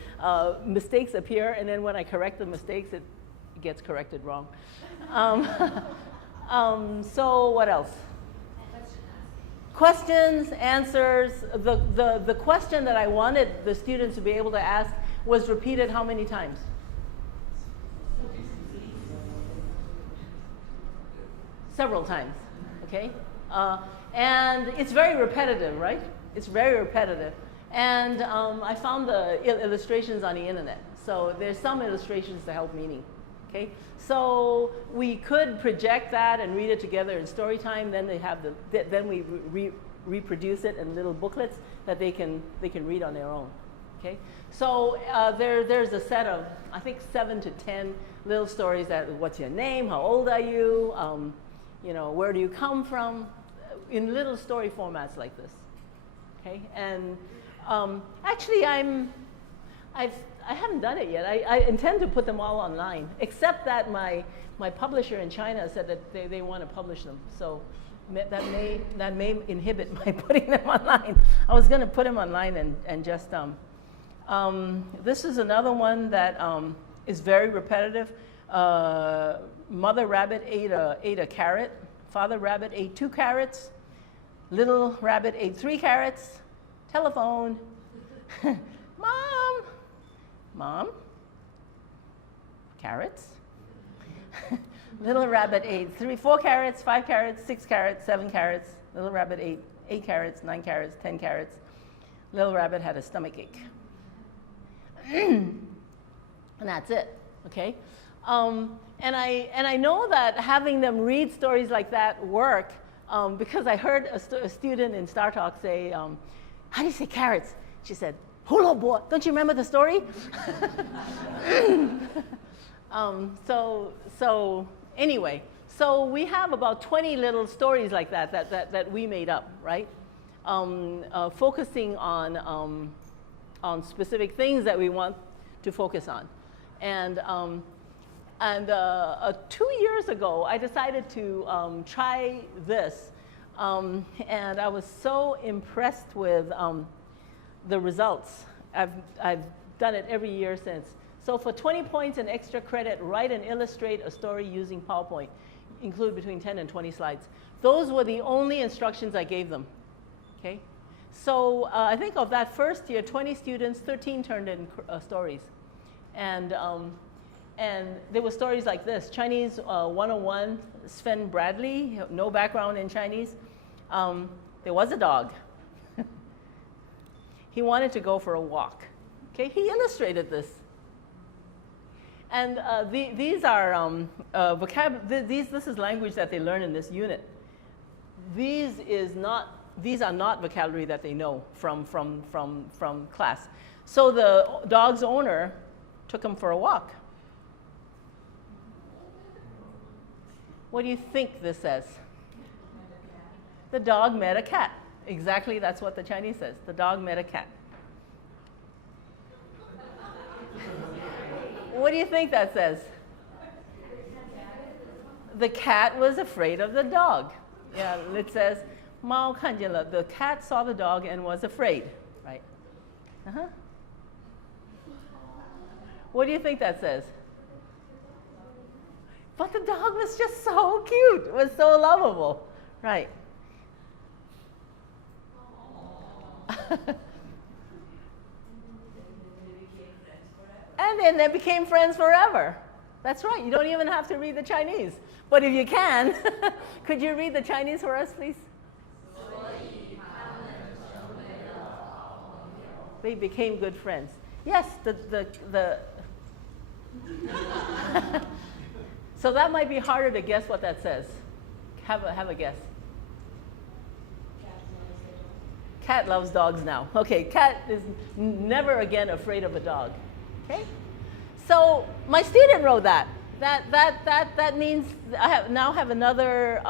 mistakes appear, and then when I correct the mistakes, it gets corrected wrong. So what else? Questions, answers. The question that I wanted the students to be able to ask was repeated how many times? Several times, okay? And it's very repetitive, right? It's very repetitive. And I found the illustrations on the internet. So there's some illustrations to help meaning. Okay, so we could project that and read it together in story time. Then they have then we reproduce it in little booklets that they can read on their own. Okay, so there's a set of I think 7 to 10 little stories that what's your name, how old are you, you know, where do you come from, in little story formats like this. Okay, and actually I haven't done it yet. I intend to put them all online, except that my publisher in China said that they want to publish them. So that may inhibit my putting them online. I was going to put them online and just this is another one that is very repetitive. Mother rabbit ate a carrot. Father rabbit ate 2 carrots. Little rabbit ate 3 carrots. Telephone. Mom, carrots. Little rabbit ate 4 carrots, 5 carrots, 6 carrots, 7 carrots. Little rabbit ate 8 carrots, 9 carrots, 10 carrots. Little rabbit had a stomachache. And that's it, okay? And I know that having them read stories like that work because I heard a student in STARTALK say, how do you say carrots? She said, hula boy, don't you remember the story? So anyway, so we have about 20 little stories like that we made up, right? Focusing on specific things that we want to focus on. And 2 years ago, I decided to try this. And I was so impressed with the results. I've done it every year since. So for 20 points and extra credit, write and illustrate a story using PowerPoint. Include between 10 and 20 slides. Those were the only instructions I gave them. Okay? So I think of that first year, 20 students, 13 turned in stories. And there were stories like this. Chinese 101, Sven Bradley, no background in Chinese. There was a dog. He wanted to go for a walk. Okay, he illustrated this. And these are this is language that they learn in this unit. These are not vocabulary that they know from class. So the dog's owner took him for a walk. What do you think this says? The dog met a cat. Exactly, that's what the Chinese says. The dog met a cat. What do you think that says? The cat was afraid of the dog. Yeah, it says, 猫看见了, the cat saw the dog and was afraid, right? Uh-huh. What do you think that says? But the dog was just so cute. It was so lovable, right? And then they became friends forever. That's right. You don't even have to read the Chinese. But if you can, could you read the Chinese for us, please? They became good friends. Yes, so that might be harder to guess what that says. Have a guess. Cat loves dogs now. Okay, cat is never again afraid of a dog. Okay, so my student wrote that. That means I now have another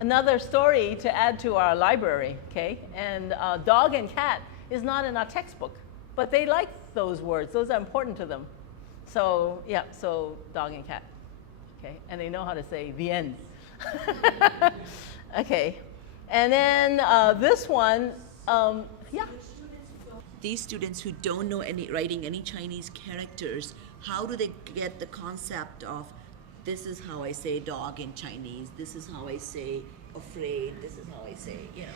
another story to add to our library. Okay, and dog and cat is not in our textbook, but they like those words. Those are important to them. So yeah, so dog and cat. Okay, and they know how to say the end. Okay, and then this one, yeah. These students who don't know writing any Chinese characters, how do they get the concept of this is how I say dog in Chinese, this is how I say afraid, this is how I say, you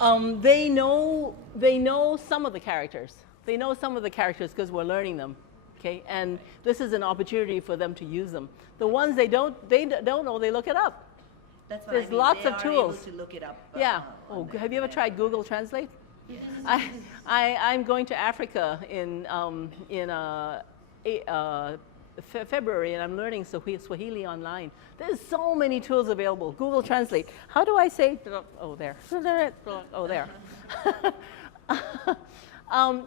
know? They know some of the characters. They know some of the characters because we're learning them. Okay, and this is an opportunity for them to use them. The ones they don't know, they look it up. That's what There's I mean. lots they of are tools. Able to look it up. Yeah. Oh, have you ever tried Google Translate? I'm going to Africa in February, and I'm learning Swahili online. There's so many tools available. Google Translate. How do I say? Oh, there. Oh, there.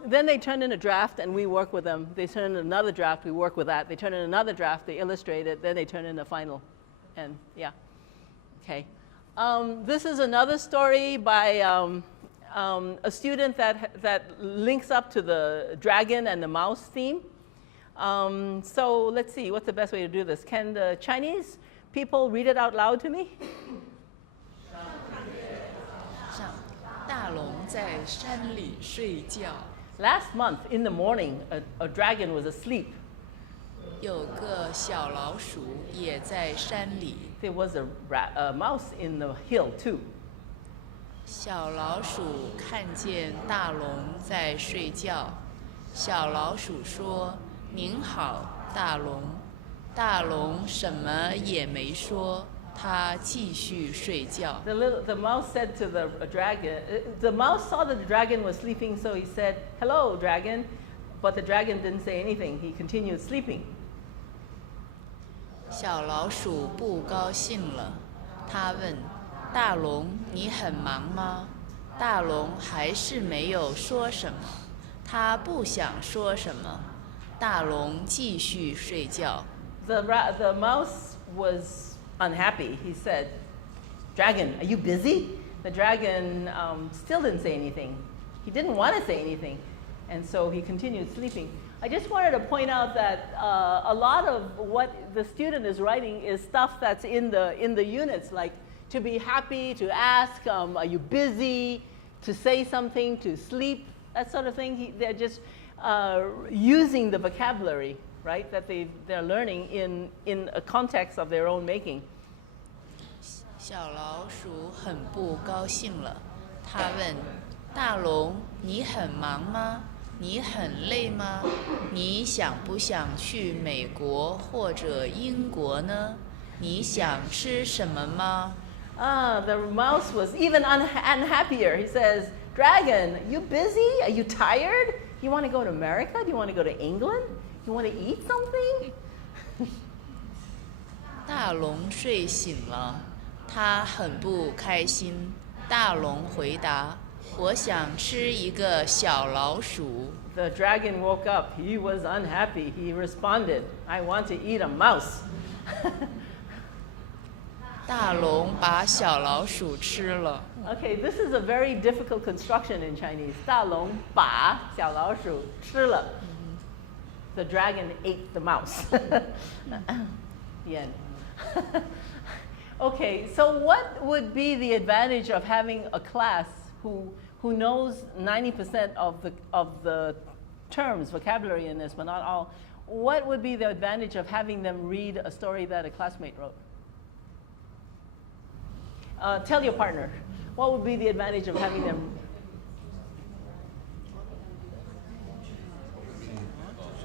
Then they turn in a draft, and we work with them. They turn in another draft. We work with that. They turn in another draft. They illustrate it. Then they turn in a final. And yeah. Okay. This is another story by a student that links up to the dragon and the mouse theme. So let's see, what's the best way to do this? Can the Chinese people read it out loud to me? 大龙在山里睡觉， Last month in the morning, a dragon was asleep. 有个小老鼠也在山里。 There was a mouse in the hill too. 小老鼠看见大龙在睡觉，小老鼠说：“您好，大龙。”大龙什么也没说，他继续睡觉。 The mouse said to the dragon, the mouse saw that the dragon was sleeping, so he said, "Hello, dragon." But the dragon didn't say anything. He continued sleeping. 小老鼠不高兴了，他问大龙：“你很忙吗？”大龙还是没有说什么，他不想说什么。大龙继续睡觉。 The mouse was unhappy. He said, "Dragon, are you busy?" The dragon still didn't say anything. He didn't want to say anything, and so he continued sleeping. I just wanted to point out that a lot of what the student is writing is stuff that's in the units, like to be happy, to ask, are you busy, to say something, to sleep, that sort of thing. They're just using the vocabulary, right, that they're learning in a context of their own making. 小老鼠很不高兴了，他问大龙：“你很忙吗？你很累吗？你想不想去美国或者英国呢？你想吃什么吗？” The mouse was even unhappier. He says, "Dragon, you busy? Are you tired? You want to go to America? Do you want to go to England? You want to eat something?" 大龙睡醒了，他很不开心。大龙回答：“我想吃一个小老鼠。” The dragon woke up. He was unhappy. He responded, "I want to eat a mouse." 大龙把小老鼠吃了。 Okay, this is a very difficult construction in Chinese. 大龙把小老鼠吃了. The dragon ate the mouse. The end. Okay, so what would be the advantage of having a class who knows 90% of the terms, vocabulary in this, but not all? What would be the advantage of having them read a story that a classmate wrote? Tell your partner. What would be the advantage of having them?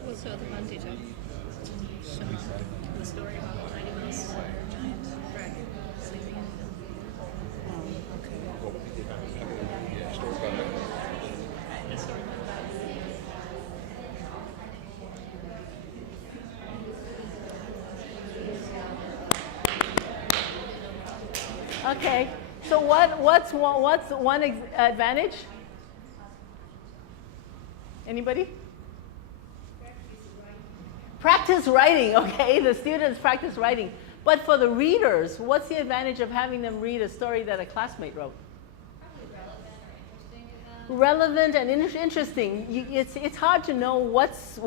What's the advantage of the story about the tiny mouse and a giant dragon sleeping in the Okay, so what's one advantage? Anybody? Practice writing, okay, the students practice writing. But for the readers, what's the advantage of having them read a story that a classmate wrote? Relevant and interesting. It's hard to know what's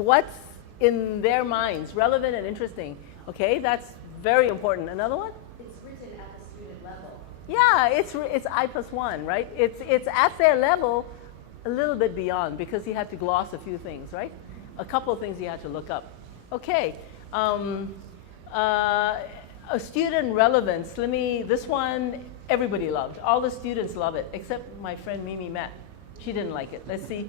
in their minds. Relevant and interesting. Okay, that's very important. Another one? It's written at the student level. Yeah, it's I+1, right? It's at their level, a little bit beyond, because he had to gloss a few things, right? A couple of things he had to look up. Okay, a student relevance. This one everybody loved. All the students love it, except my friend Mimi Matt. She didn't like it. Let's see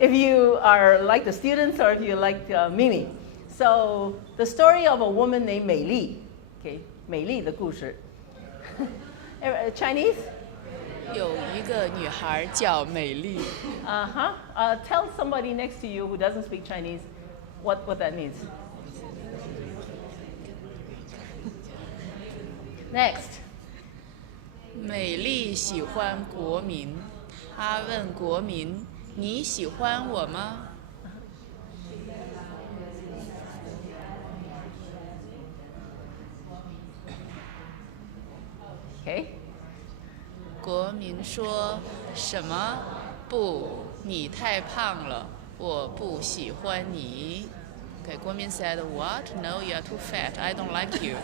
if you are like the students or if you like Mimi. So the story of a woman named Mei Li. Okay, Mei Li 的故事. Chinese? 有一个女孩叫美丽。Tell somebody next to you who doesn't speak Chinese what that means. Next. 美丽喜欢国民，她问国民：“你喜欢我吗？” Okay. 国民说什么？不，你太胖了，我不喜欢你。Okay, 国民 said, "What? No, you are too fat. I don't like you."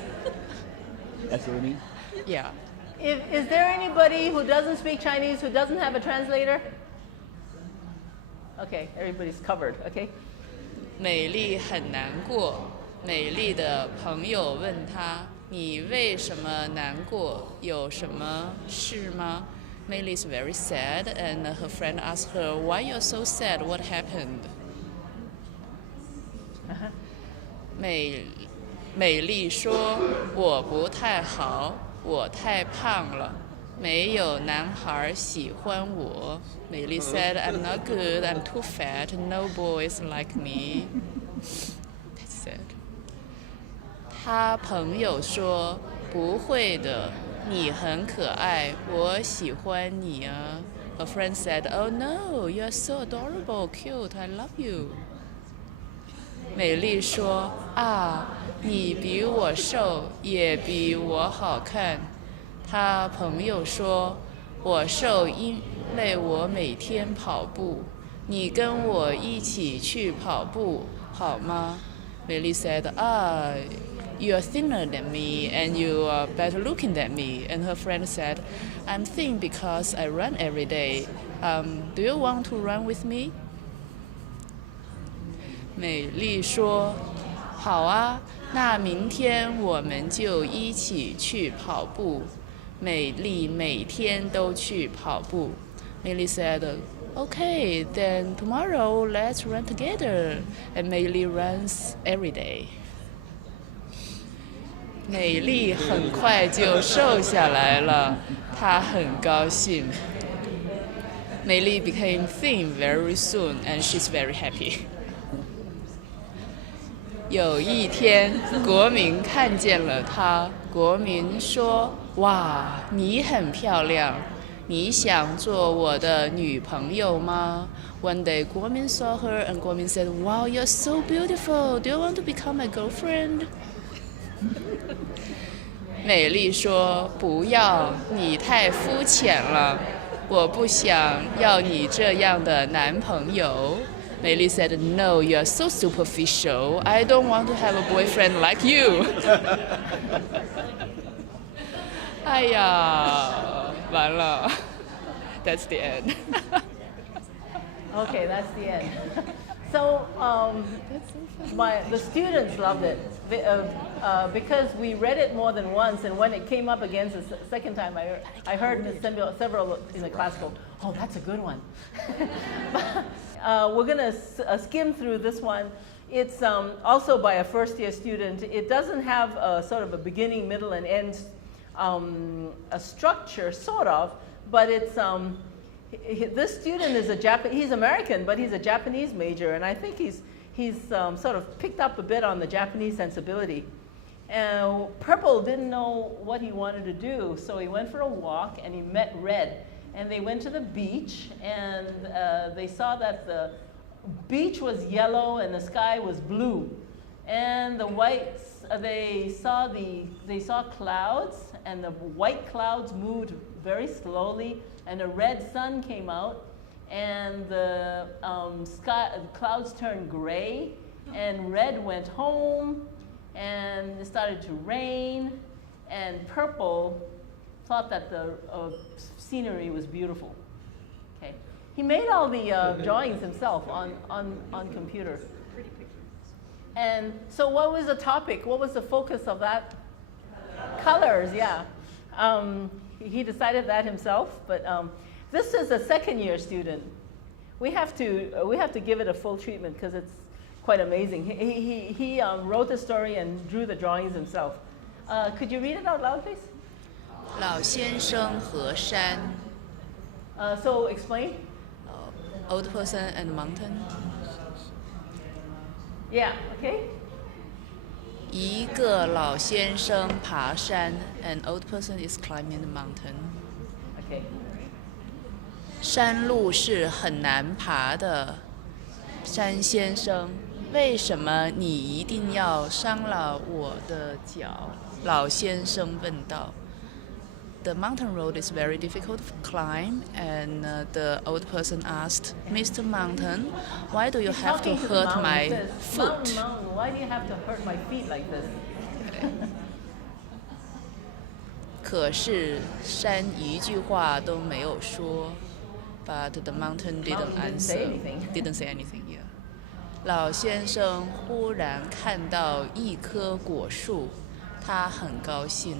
That's what it means? Yeah. Is there anybody who doesn't speak Chinese who doesn't have a translator? Okay, everybody's covered, okay? 美丽很难过。美丽的朋友问她：“你为什么难过？有什么事吗？” Meili is very sad, and her friend asked her, "Why you're so sad? What happened?" 美丽说：“我不太好，我太胖了，没有男孩喜欢我。” Meili said, "I'm not good. I'm too fat. No boys like me." That's sad. 他朋友说：“不会的，你很可爱，我喜欢你啊。” Her friend said, "Oh no, you are so adorable, cute. I love you." 美丽说：“啊，你比我瘦，也比我好看。”她朋友说：“我瘦，因为我每天跑步。你跟我一起去跑步好吗？” 美丽 said, "Ah, you are thinner than me, and you are better looking than me." And her friend said, "I'm thin because I run every day. Do you want to run with me?" 美丽说：“好啊，那明天我们就一起去跑步。”美丽每天都去跑步。Meili said, "Okay, then tomorrow let's run together." And Meili runs every day. 美丽很快就瘦下来了，她很高兴。Meili became thin very soon, and she's very happy. 有一天，国民看见了她。国民说：“哇，你很漂亮，你想做我的女朋友吗？” One day, 国民 saw her, and 国民 said, "Wow, you're so beautiful. Do you want to become my girlfriend?" 美丽说：“不要，你太肤浅了，我不想要你这样的男朋友。” Meili said, "No, you are so superficial. I don't want to have a boyfriend like you." 哎呀，完了。That's the end. Okay, that's the end. So the students loved it because we read it more than once, and when it came up again the second time, I heard several in the class go, "Oh, that's a good one." We're going to skim through this one. It's also by a first-year student. It doesn't have a sort of a beginning, middle, and end a structure, sort of, but it's this student is he's American, but he's a Japanese major, and I think he's sort of picked up a bit on the Japanese sensibility. And Purple didn't know what he wanted to do, so he went for a walk and he met Red. And they went to the beach, and they saw that the beach was yellow and the sky was blue. And they saw clouds, and the white clouds moved very slowly, and a red sun came out, and the clouds turned gray, and Red went home, and it started to rain, and Purple thought that the scenery was beautiful. Okay, he made all the drawings himself on computer. Pretty pictures. And so, what was the topic? What was the focus of that? Colors, yeah. He decided that himself, but this is a second-year student. We have to give it a full treatment because it's quite amazing. He wrote the story and drew the drawings himself. Could you read it out loud, please? 老先生和山， So explain. Old person and mountain. Yeah. Okay. 一个老先生爬山 ，an old person is climbing the mountain. Okay. 山路是很难爬的，山先生，为什么你一定要伤了我的脚？老先生问道。The mountain road is very difficult to climb, and the old person asked, Mr. Mountain, why do you have to hurt my foot? Mountain, why do you have to hurt my feet like this? 可是山一句话都没有说。But the mountain didn't didn't say anything. Yeah. 老先生忽然看到一棵果树，他很高兴。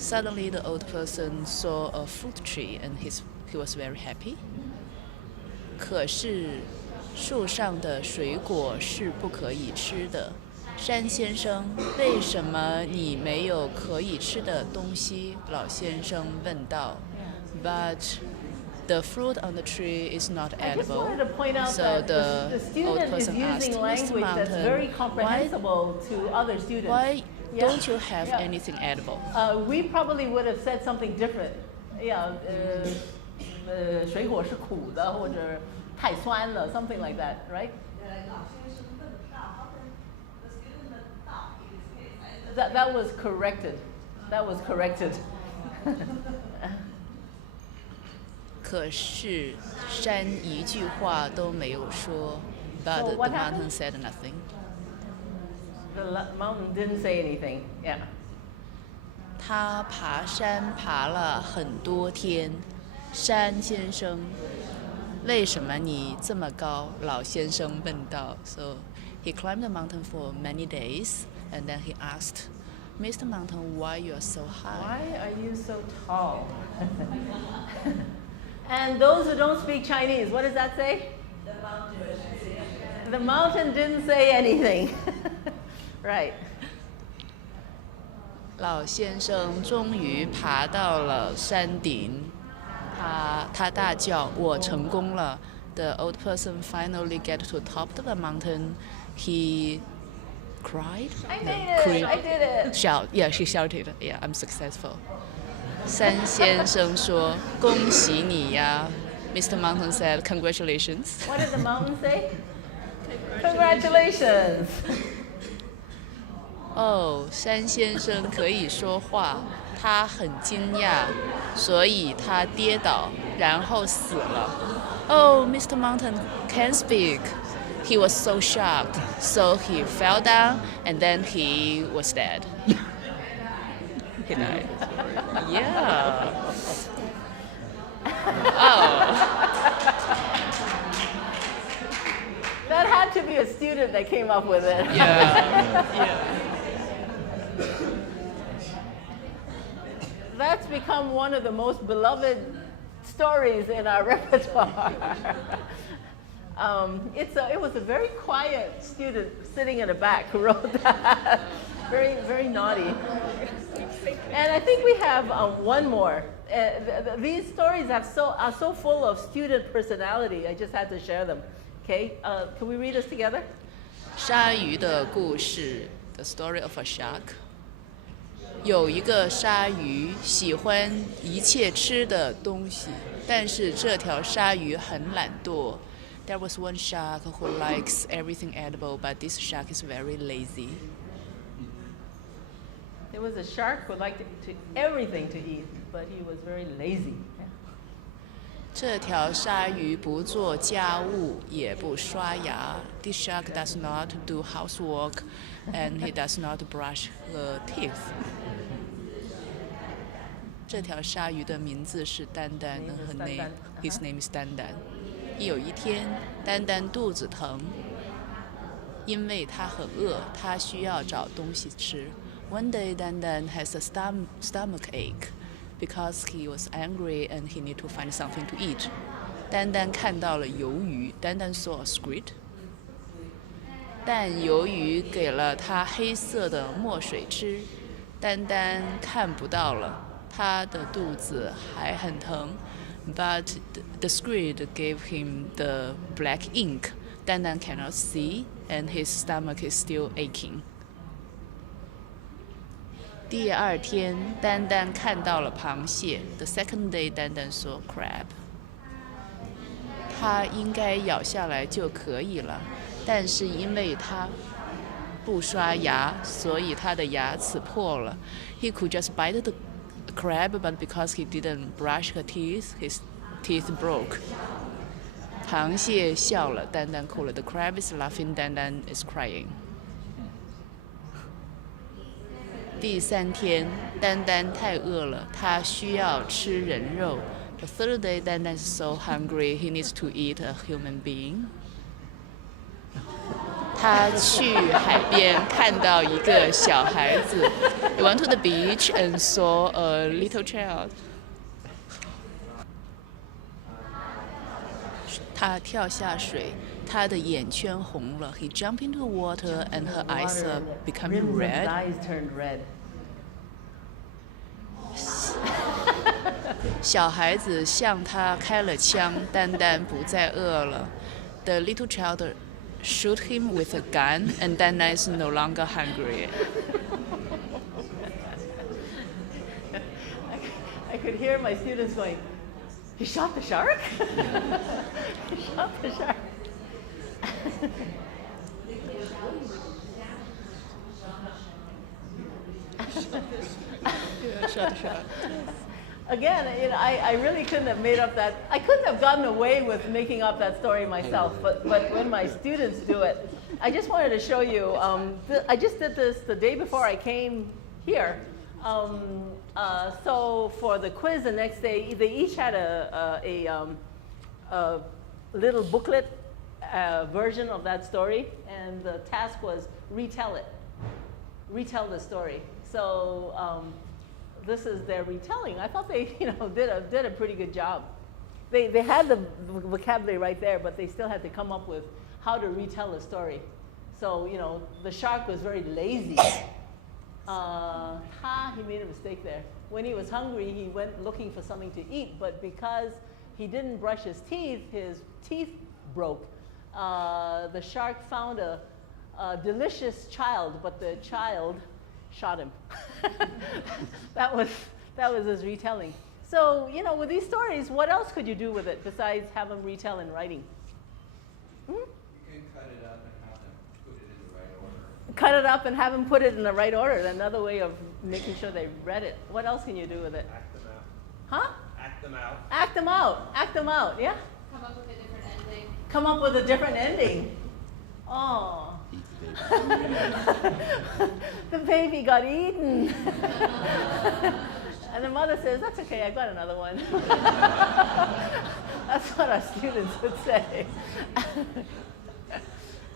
Suddenly, the old person saw a fruit tree, and he was very happy. 可是树上的水果是不可以吃的。山先生，为什么你没有可以吃的东西？老先生问道。But the fruit on the tree is not edible. I just wanted to point out so that the the student old person is asked, using Mr. language that's very Mountain, comprehensible to other students. why Yeah. don't you have Yeah. anything edible? We probably would have said something different. Yeah, 水果是苦的，或者太酸了 something like that, right? That was corrected. That was corrected. 可是山一句话都没有说。But So the what mountain happened? said nothing. The mountain didn't say anything. Yeah. 他爬山爬了很多天。山先生，为什么你这么高？老先生问道。So he climbed the mountain for many days, and then he asked, Mr. Mountain, why you are so high? Why are you so tall? And those who don't speak Chinese, what does that say? The mountain didn't say anything. Right. 老先生终于爬到了山顶，他大叫：“我成功了！” The old person finally get to top of the mountain. He cried. I made it! I did it! Shout. Yeah, she shouted. Yeah, I'm successful. 山先生说：“恭喜你呀！” Mr. Mountain said, "Congratulations." What did the mountain say? Congratulations! 哦，山先生可以说话，他很惊讶，所以他跌倒，然后死了。Oh, Mr. Mountain can speak. He was so shocked, so he fell down, and then he was dead. He died. Yeah. Oh. That had to be a student that came up with it. Yeah. Yeah. That's become one of the most beloved stories in our repertoire. It was a very quiet student sitting in the back who wrote that. Very, very naughty. And I think we have one more. These stories are so full of student personality. I just had to share them. Okay, can we read this together? 鲨鱼的故事 The Story of a Shark. 有一个鲨鱼喜欢一切吃的东西，但是这条鲨鱼很懒惰。There was one shark who likes everything edible, but this shark is very lazy. There was a shark who liked everything to eat, but he was very lazy. 这条鲨鱼不做家务，也不刷牙。This shark does not do housework, and he does not brush her teeth. 这条鲨鱼的名字是丹丹 His name is 丹丹。有一天，丹丹肚子疼，因为她很饿，她需要找东西吃。One day, Dandan has a stomach ache because he was angry and he need to find something to eat. 丹丹看到了鱿鱼 ，Dandan saw a squid. 但鱿鱼给了他黑色的墨水吃，丹丹看不到了，他的肚子还很疼。but the squid gave him the black ink. Dan Dan cannot see, and his stomach is still aching. 第二天，丹丹看到了螃蟹。The second day, 丹丹saw crab. 他应该咬下来就可以了，但是因为他不刷牙，所以他的牙齿破了。He could just bite the crab, but because he didn't brush her teeth, his teeth broke. 螃蟹笑了，丹丹哭了。The crab is laughing, 丹丹 is crying. 第三天，丹丹太饿了，他需要吃人肉。The third day, 丹丹 is so hungry, he needs to eat a human being. 他去海边看到一个小孩子。He went to the beach and saw a little child. 他跳下水，他的眼圈红了。He jumped into the water and her eyes are becoming red. Eyes turned red. 小孩子向他开了枪，丹丹不再饿了。The little child shoot him with a gun, and Dan Dan is no longer hungry. I could hear my students going, "He shot the shark? He shot the shark." Shut the shark. Again, I really couldn't have made up that. I couldn't have gotten away with making up that story myself. But when my students do it, I just wanted to show you. I just did this the day before I came here. So for the quiz the next day, they each had a little booklet version of that story, and the task was retell the story. So. This is their retelling. I thought they, did a pretty good job. They had the vocabulary right there, but they still had to come up with how to retell a story. So, the shark was very lazy. He made a mistake there. When he was hungry, he went looking for something to eat, but because he didn't brush his teeth broke. The shark found a delicious child, but the child shot him. That was his retelling. So, with these stories, what else could you do with it besides have them retell in writing? You can cut it up and have them put it in the right order. Cut it up and have them put it in the right order. Another way of making sure they read it. What else can you do with it? Act them out. Huh? Act them out. Act them out. Act them out, yeah? Come up with a different ending. Come up with a different ending. Oh. The baby got eaten. And the mother says, "That's okay, I got another one." That's what our students would say.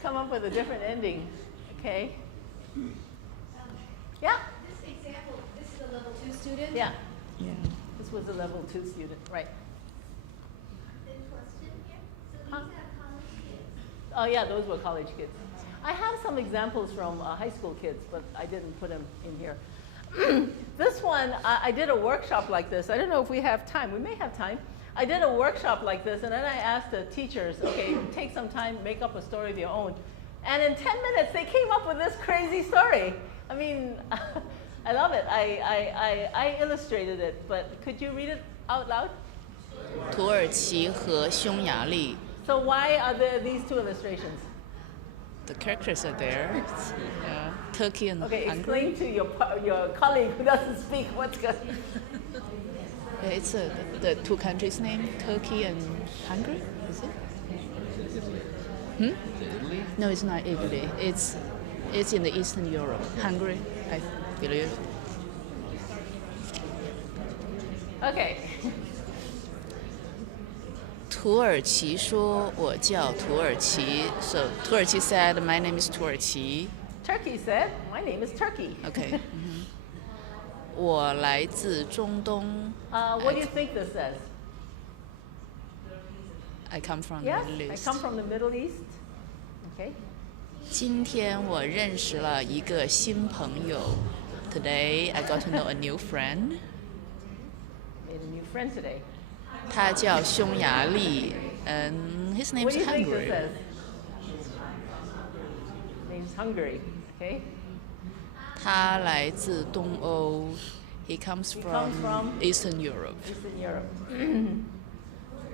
Come up with a different ending, okay? Yeah? This example, this is a level 2 student. Yeah. This was a level 2 student, right? The question here. So these Huh? are college kids. Oh yeah, those were college kids. I have some examples from high school kids, but I didn't put them in here. This one, I did a workshop like this. I don't know if we have time. We may have time. I did a workshop like this, and then I asked the teachers, okay, take some time, make up a story of your own. And in 10 minutes, they came up with this crazy story. I mean, I love it. I illustrated it, but could you read it out loud? 土耳其和匈牙利。 So why are there these two illustrations? The characters are there. Turkey and Okay, Hungary. explain to your colleague who doesn't speak what's good. It's the two countries' name, Turkey and Hungary. Is it? No, it's not Italy. It's in the Eastern Europe. Hungary, I believe. Okay. 土耳其说：“我叫土耳其。” So 土耳其 said, "My name is 土耳其." Turkey said, "My name is Turkey." Okay. 我来自中东。 What do you think this says? I come from the Yes, Middle I East. come from the Middle East. Okay. 今天我认识了一个新朋友。Today I got to know a new friend. Made a new friend today. 他叫匈牙利 and his name What is do you think this Hungary. says? Name's Hungary. Okay. 他来自东欧 He comes from Eastern Europe. Eastern Europe.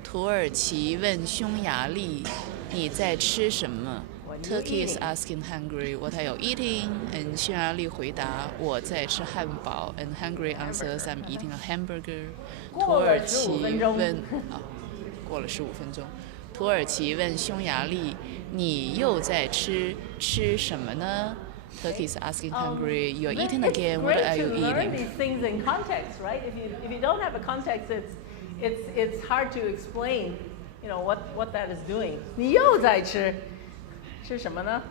土耳其问匈牙利你在吃什么 Turkey is asking Hungary what are you eating, and 匈牙利回答我在吃汉堡 and Hungary answers I'm eating a hamburger. 土耳其问过了15分钟。土耳其问匈牙利你又在吃什么呢 Turkey is asking Hungary you're eating again, what are you It's great to learn eating? these things in context, right? If you don't have a context, it's hard to explain, you know, what that is doing. 你又在吃什么呢？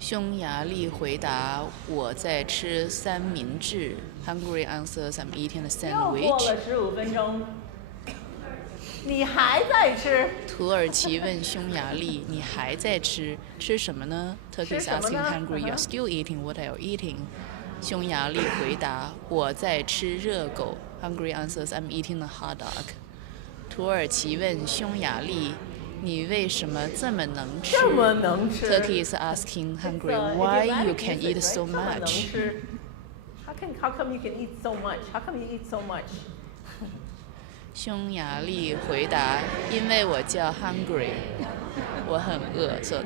匈牙利回答我在吃三明治 Hungary answers I'm eating a 又过 sandwich. 了15分钟，你还在吃？土耳其问匈牙利你还在吃什么呢 Turkey is asking Hungary you're still eating, what are you eating? 匈牙利回答我在吃热狗 Hungary answers I'm eating a hot dog. 土耳其问匈牙利你为什么这么能吃 Turkey is asking Hungary why you can eat so much. How come you can eat so much? How come you eat so much? 匈牙利回答因为我叫 Hungry 我很饿 so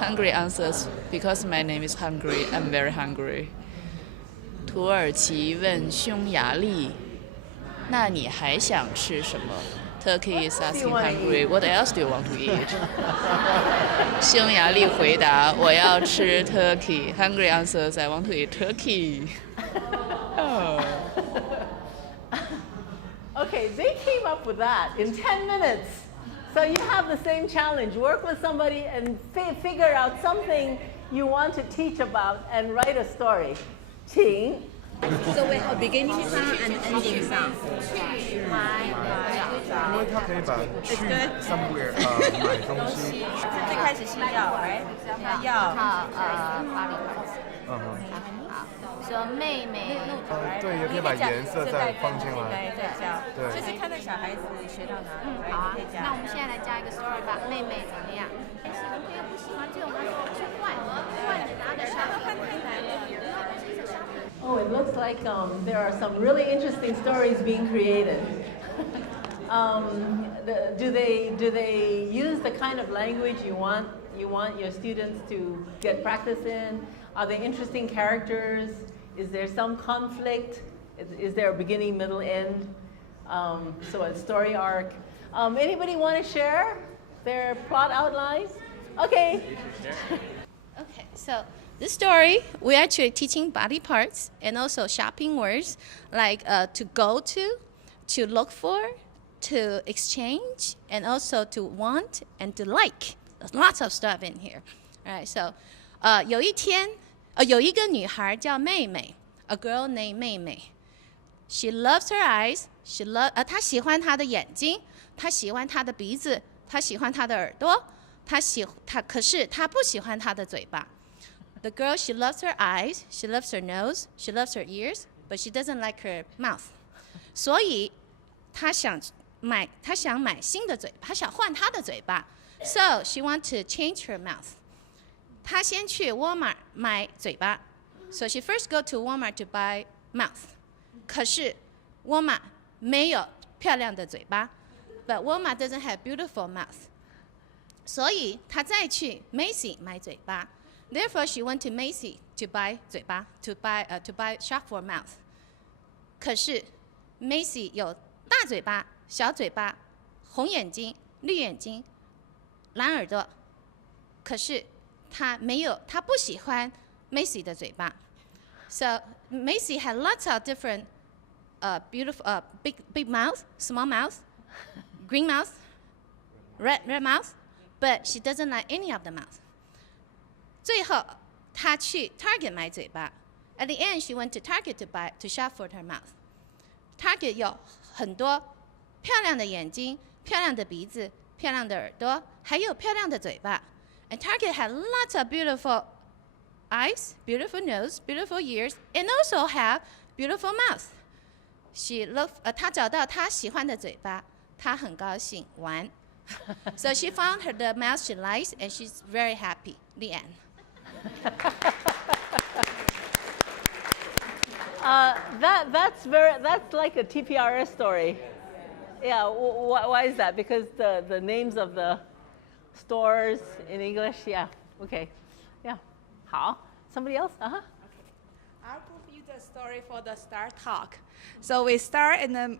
Hungry answers because my name is Hungry I'm very hungry. 土耳其问匈牙利那你还想吃什么 Turkey is asking Hungary what else do you want to eat? 匈牙利回答我要吃 turkey Hungry answers I want to eat turkey. Okay, they came up with that in 10 minutes. So you have the same challenge. Work with somebody and figure out something you want to teach about and write a story. 请 So we have beginning sound and ending sound. 因为它可以把去 somewhere 买东西。最开始是要，要说妹妹，对，也可以把颜色再放进来。再教，对，就是看到小孩子学到哪里，好啊可以，那我们现在来加一个 story 吧，妹妹怎么样？喜欢这个不喜欢这种，他说去换你拿的沙发。 Oh, it looks like there are some really interesting stories being created. Do they use the kind of language you want your students to get practice in? Are they interesting characters? Is there some conflict? Is there a beginning, middle, end? So a story arc. Anybody want to share their plot outlines? Okay. Okay, so this story, we're actually teaching body parts and also shopping words like to go to look for, to exchange, and also to want and to like. There's lots of stuff in here. All right, so 有一天，有一个女孩叫妹妹 ，a girl named 妹妹。She loves her eyes. 她喜欢她的眼睛，她喜欢她的鼻子，她喜欢她的耳朵，可是她不喜欢她的嘴巴。The girl, she loves her eyes, she loves her nose, she loves her ears, but she doesn't like her mouth. 所以她想买新的嘴巴，她想换她的嘴巴。So she wants to change her mouth. 她先去沃尔玛买嘴巴。So she first go to Walmart to buy mouth. 可是沃尔玛没有漂亮的嘴巴。But Walmart doesn't have beautiful mouth. 所以她再去 Macy 买嘴巴。Therefore, she went to Macy to buy 嘴巴 to buy shop for mouth. 可是 Macy 有大嘴巴、小嘴巴、红眼睛、绿眼睛、蓝耳朵。可是她不喜欢 Macy 的嘴巴。So Macy had lots of different beautiful big mouth, small mouth, green mouth, red mouth, but she doesn't like any of the mouth. 最后，她去 Target 买嘴巴。At the end, she went to Target to shop for her mouth. Target 有很多漂亮的眼睛、漂亮的鼻子、漂亮的耳朵，还有漂亮的嘴巴。And Target had lots of beautiful eyes, beautiful nose, beautiful ears, and also have beautiful mouth. She 她找到她喜欢的嘴巴，她很高兴玩。So she found her the math she likes, and she's very happy. The end. That's like a TPRS story. Yeah, why is that? Because the names of the stores in English. Yeah. Okay. Yeah. 好. Somebody else? Okay. I'll give you the story for the STARTALK. So we start in the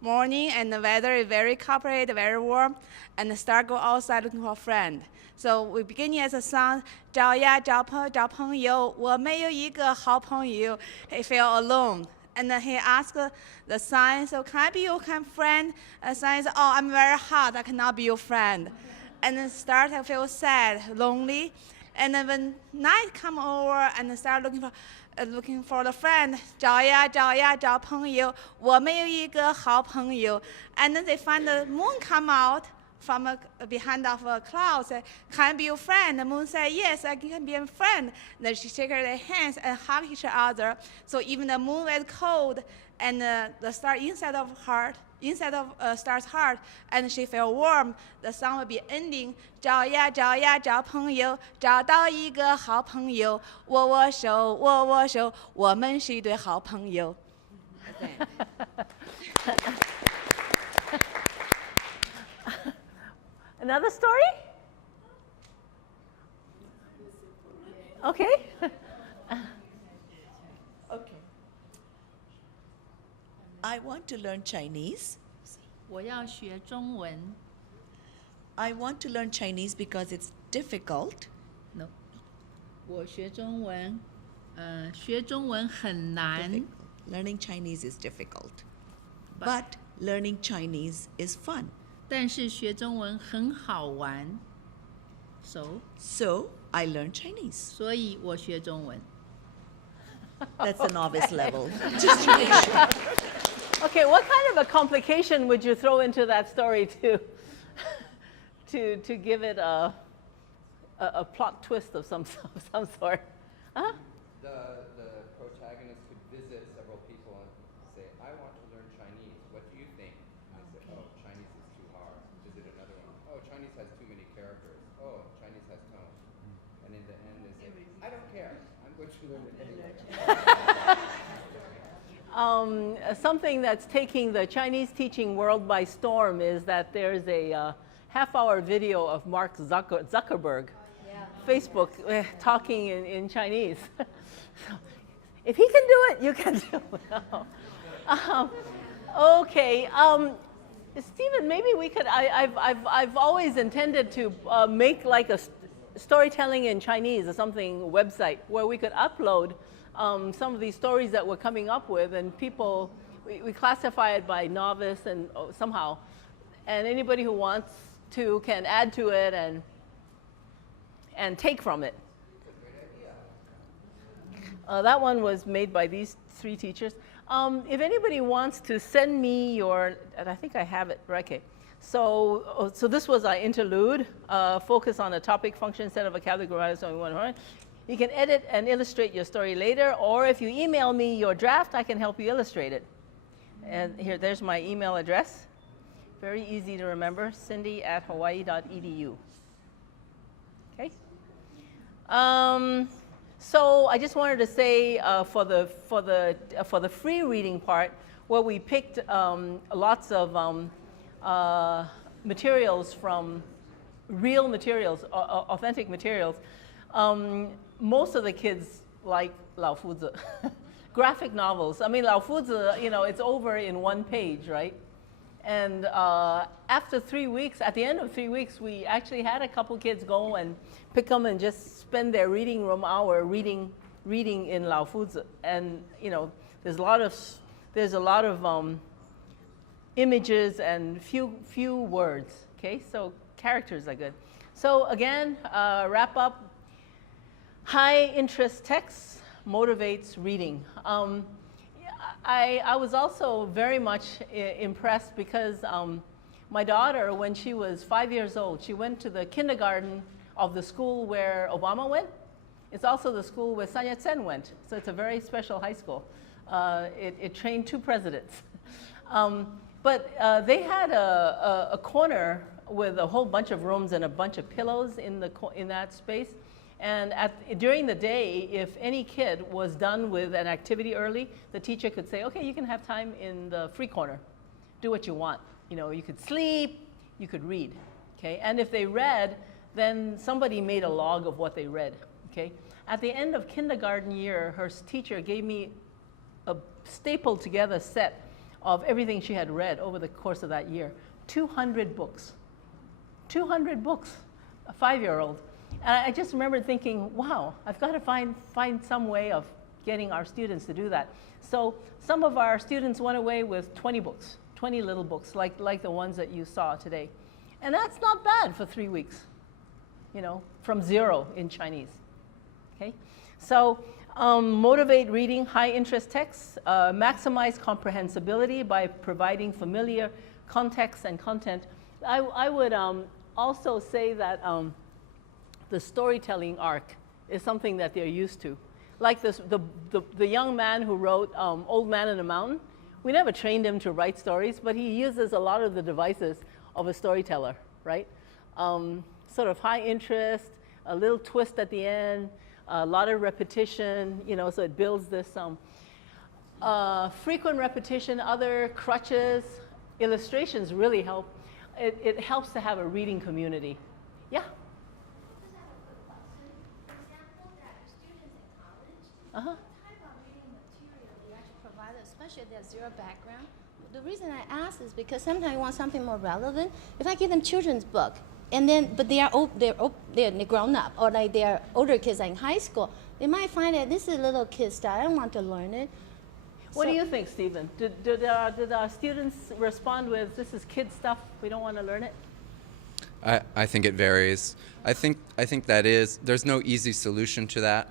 morning, and the weather is very cooperative, very warm, and the star go outside looking for a friend. So we begin as a song, 找呀找朋友，我没有一个好朋友. He felt alone. And then he asked the sign, so can I be your kind of friend? The sign said, oh, I'm very hot, I cannot be your friend. And then start to feel sad, lonely. And then when night come over and start looking for the friend, 找呀找朋友，我没有一个好朋友. And then they find the moon come out from behind of a cloud, say, can I be your friend? The moon said, yes, I can be a friend. Then she shake their hands and hug each other. So even the moon is cold, and the star inside of star's heart, and she felt warm. The song will be ending. 找呀找朋友，找到一个好朋友，握握手，我们是一对好朋友。Another story? Okay. Okay. I want to learn Chinese. 我要学中文。 I want to learn Chinese because it's difficult. No. 我学中文，学中文很难。 Learning Chinese is difficult. But learning Chinese is fun. 但是学中文很好玩。So I learn Chinese. 所以我学中文。 That's the novice level. Just to make sure. Okay, what kind of a complication would you throw into that story to give it a plot twist of some sort? Huh? The protagonist could visit several people and say, I want to learn Chinese. What do you think? And they say, oh, Chinese is too hard. Visit another one. Oh, Chinese has too many characters. Oh, Chinese has tone. And in the end, they say, I don't care. I'm going to learn it anyway. Something that's taking the Chinese teaching world by storm is that there's a half-hour video of Mark Zuckerberg, Facebook, talking in Chinese. So, if he can do it, you can do it. Okay, Stephen, maybe we could. I've always intended to make like a storytelling in Chinese or something website where we could upload some of these stories that we're coming up with, and people, we classify it by novice and somehow, and anybody who wants to can add to it and take from it. That one was made by these 3 teachers. If anybody wants to send me your, and I think I have it, okay. So this was our interlude, focus on a topic, function, set of vocabulary, grammar, only one word. You can edit and illustrate your story later, or if you email me your draft, I can help you illustrate it. And here, there's my email address. Very easy to remember, cindy@hawaii.edu. Okay. So I just wanted to say for the free reading part, where we picked lots of materials from real materials, authentic materials. Most of the kids like Lao Fuzi, graphic novels. I mean, Lao Fuzi, you know, it's over in 1 page, right? And after 3 weeks, at the end of 3 weeks, we actually had a couple kids go and pick them and just spend their reading room hour reading in Lao Fuzi. And you know, there's a lot of images and few words. Okay, so characters are good. So again, wrap up. High interest text motivates reading. I was also very much impressed because my daughter, when she was 5 years old, she went to the kindergarten of the school where Obama went. It's also the school where Sun Yat-sen went. So it's a very special high school. It trained 2 presidents. But they had a corner with a whole bunch of rooms and a bunch of pillows in that space. And during the day, if any kid was done with an activity early, the teacher could say, okay, you can have time in the free corner. Do what you want. You know, you could sleep, you could read. Okay? And if they read, then somebody made a log of what they read. Okay? At the end of kindergarten year, her teacher gave me a stapled together set of everything she had read over the course of that year. 200 books. 200 books, a 5-year-old. And I just remember thinking, wow, I've got to find some way of getting our students to do that. So some of our students went away with 20 books, 20 little books, like the ones that you saw today. And that's not bad for 3 weeks, you know, from 0 in Chinese. Okay? So motivate reading high interest texts, maximize comprehensibility by providing familiar context and content. I would also say that the storytelling arc is something that they're used to. Like the young man who wrote Old Man in the Mountain, we never trained him to write stories, but he uses a lot of the devices of a storyteller, right? Sort of high interest, a little twist at the end, a lot of repetition, you know, so it builds this frequent repetition, other crutches, illustrations really help. It helps to have a reading community. Yeah? What type of reading material do you actually provide, especially if there's zero background? The reason I ask is because sometimes you want something more relevant. If I give them children's book, and then but they're grown up, or like they are older kids like in high school, they might find that this is a little kid style. I don't want to learn it. What do you think, Stephen? Did our students respond with, this is kid stuff, we don't want to learn it? I think it varies. I think there's no easy solution to that.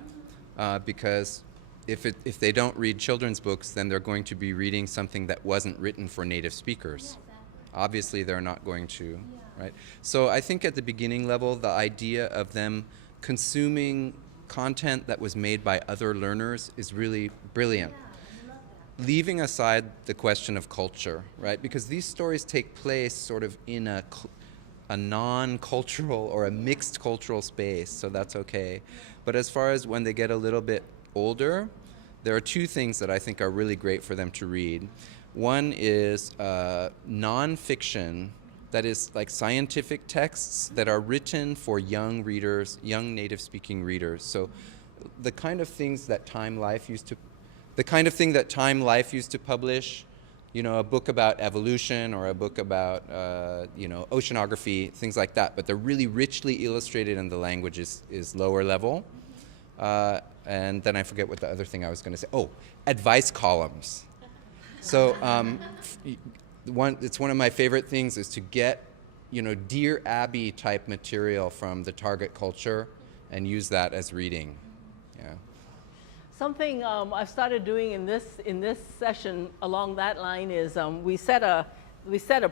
Because if they don't read children's books, then they're going to be reading something that wasn't written for native speakers. Yeah, exactly. Obviously, they're not going to, right? So I think at the beginning level, the idea of them consuming content that was made by other learners is really brilliant. Yeah, I love that. Leaving aside the question of culture, right? Because these stories take place sort of in a non-cultural or a mixed cultural space, so that's okay. But as far as when they get a little bit older, there are 2 things that I think are really great for them to read. One is nonfiction, that is like scientific texts that are written for young readers, young native-speaking readers. So the kind of things that Time Life used to publish, you know, a book about evolution or a book about, you know, oceanography, things like that. But they're really richly illustrated and the language is lower level. And then I forget what the other thing I was going to say. Oh, advice columns. So it's one of my favorite things is to get, you know, Dear Abby type material from the target culture and use that as reading. Yeah. Something I've started doing in this session along that line is we set a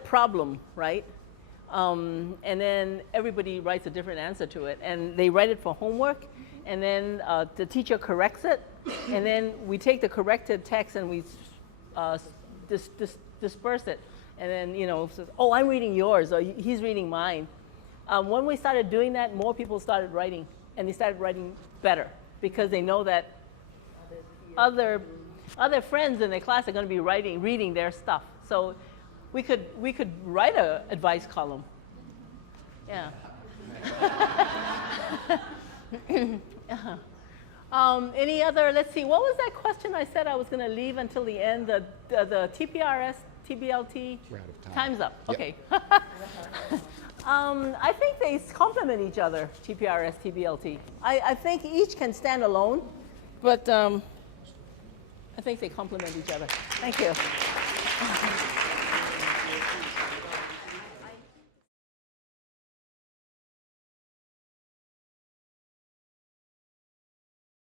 problem, right? And then everybody writes a different answer to it, and they write it for homework, and then the teacher corrects it, and then we take the corrected text and we disperse it, and then, you know, says, oh, I'm reading yours, or he's reading mine. When we started doing that, more people started writing, and they started writing better because they know that other friends in their class are going to be reading their stuff. So we could write an advice column. Yeah. Any other? Let's see. What was that question I said I was going to leave until the end? The TPRS, TBLT. We're out of time. Time's up. Yep. Okay. I think they complement each other. TPRS, TBLT. I think each can stand alone, but I think they complement each other. Thank you.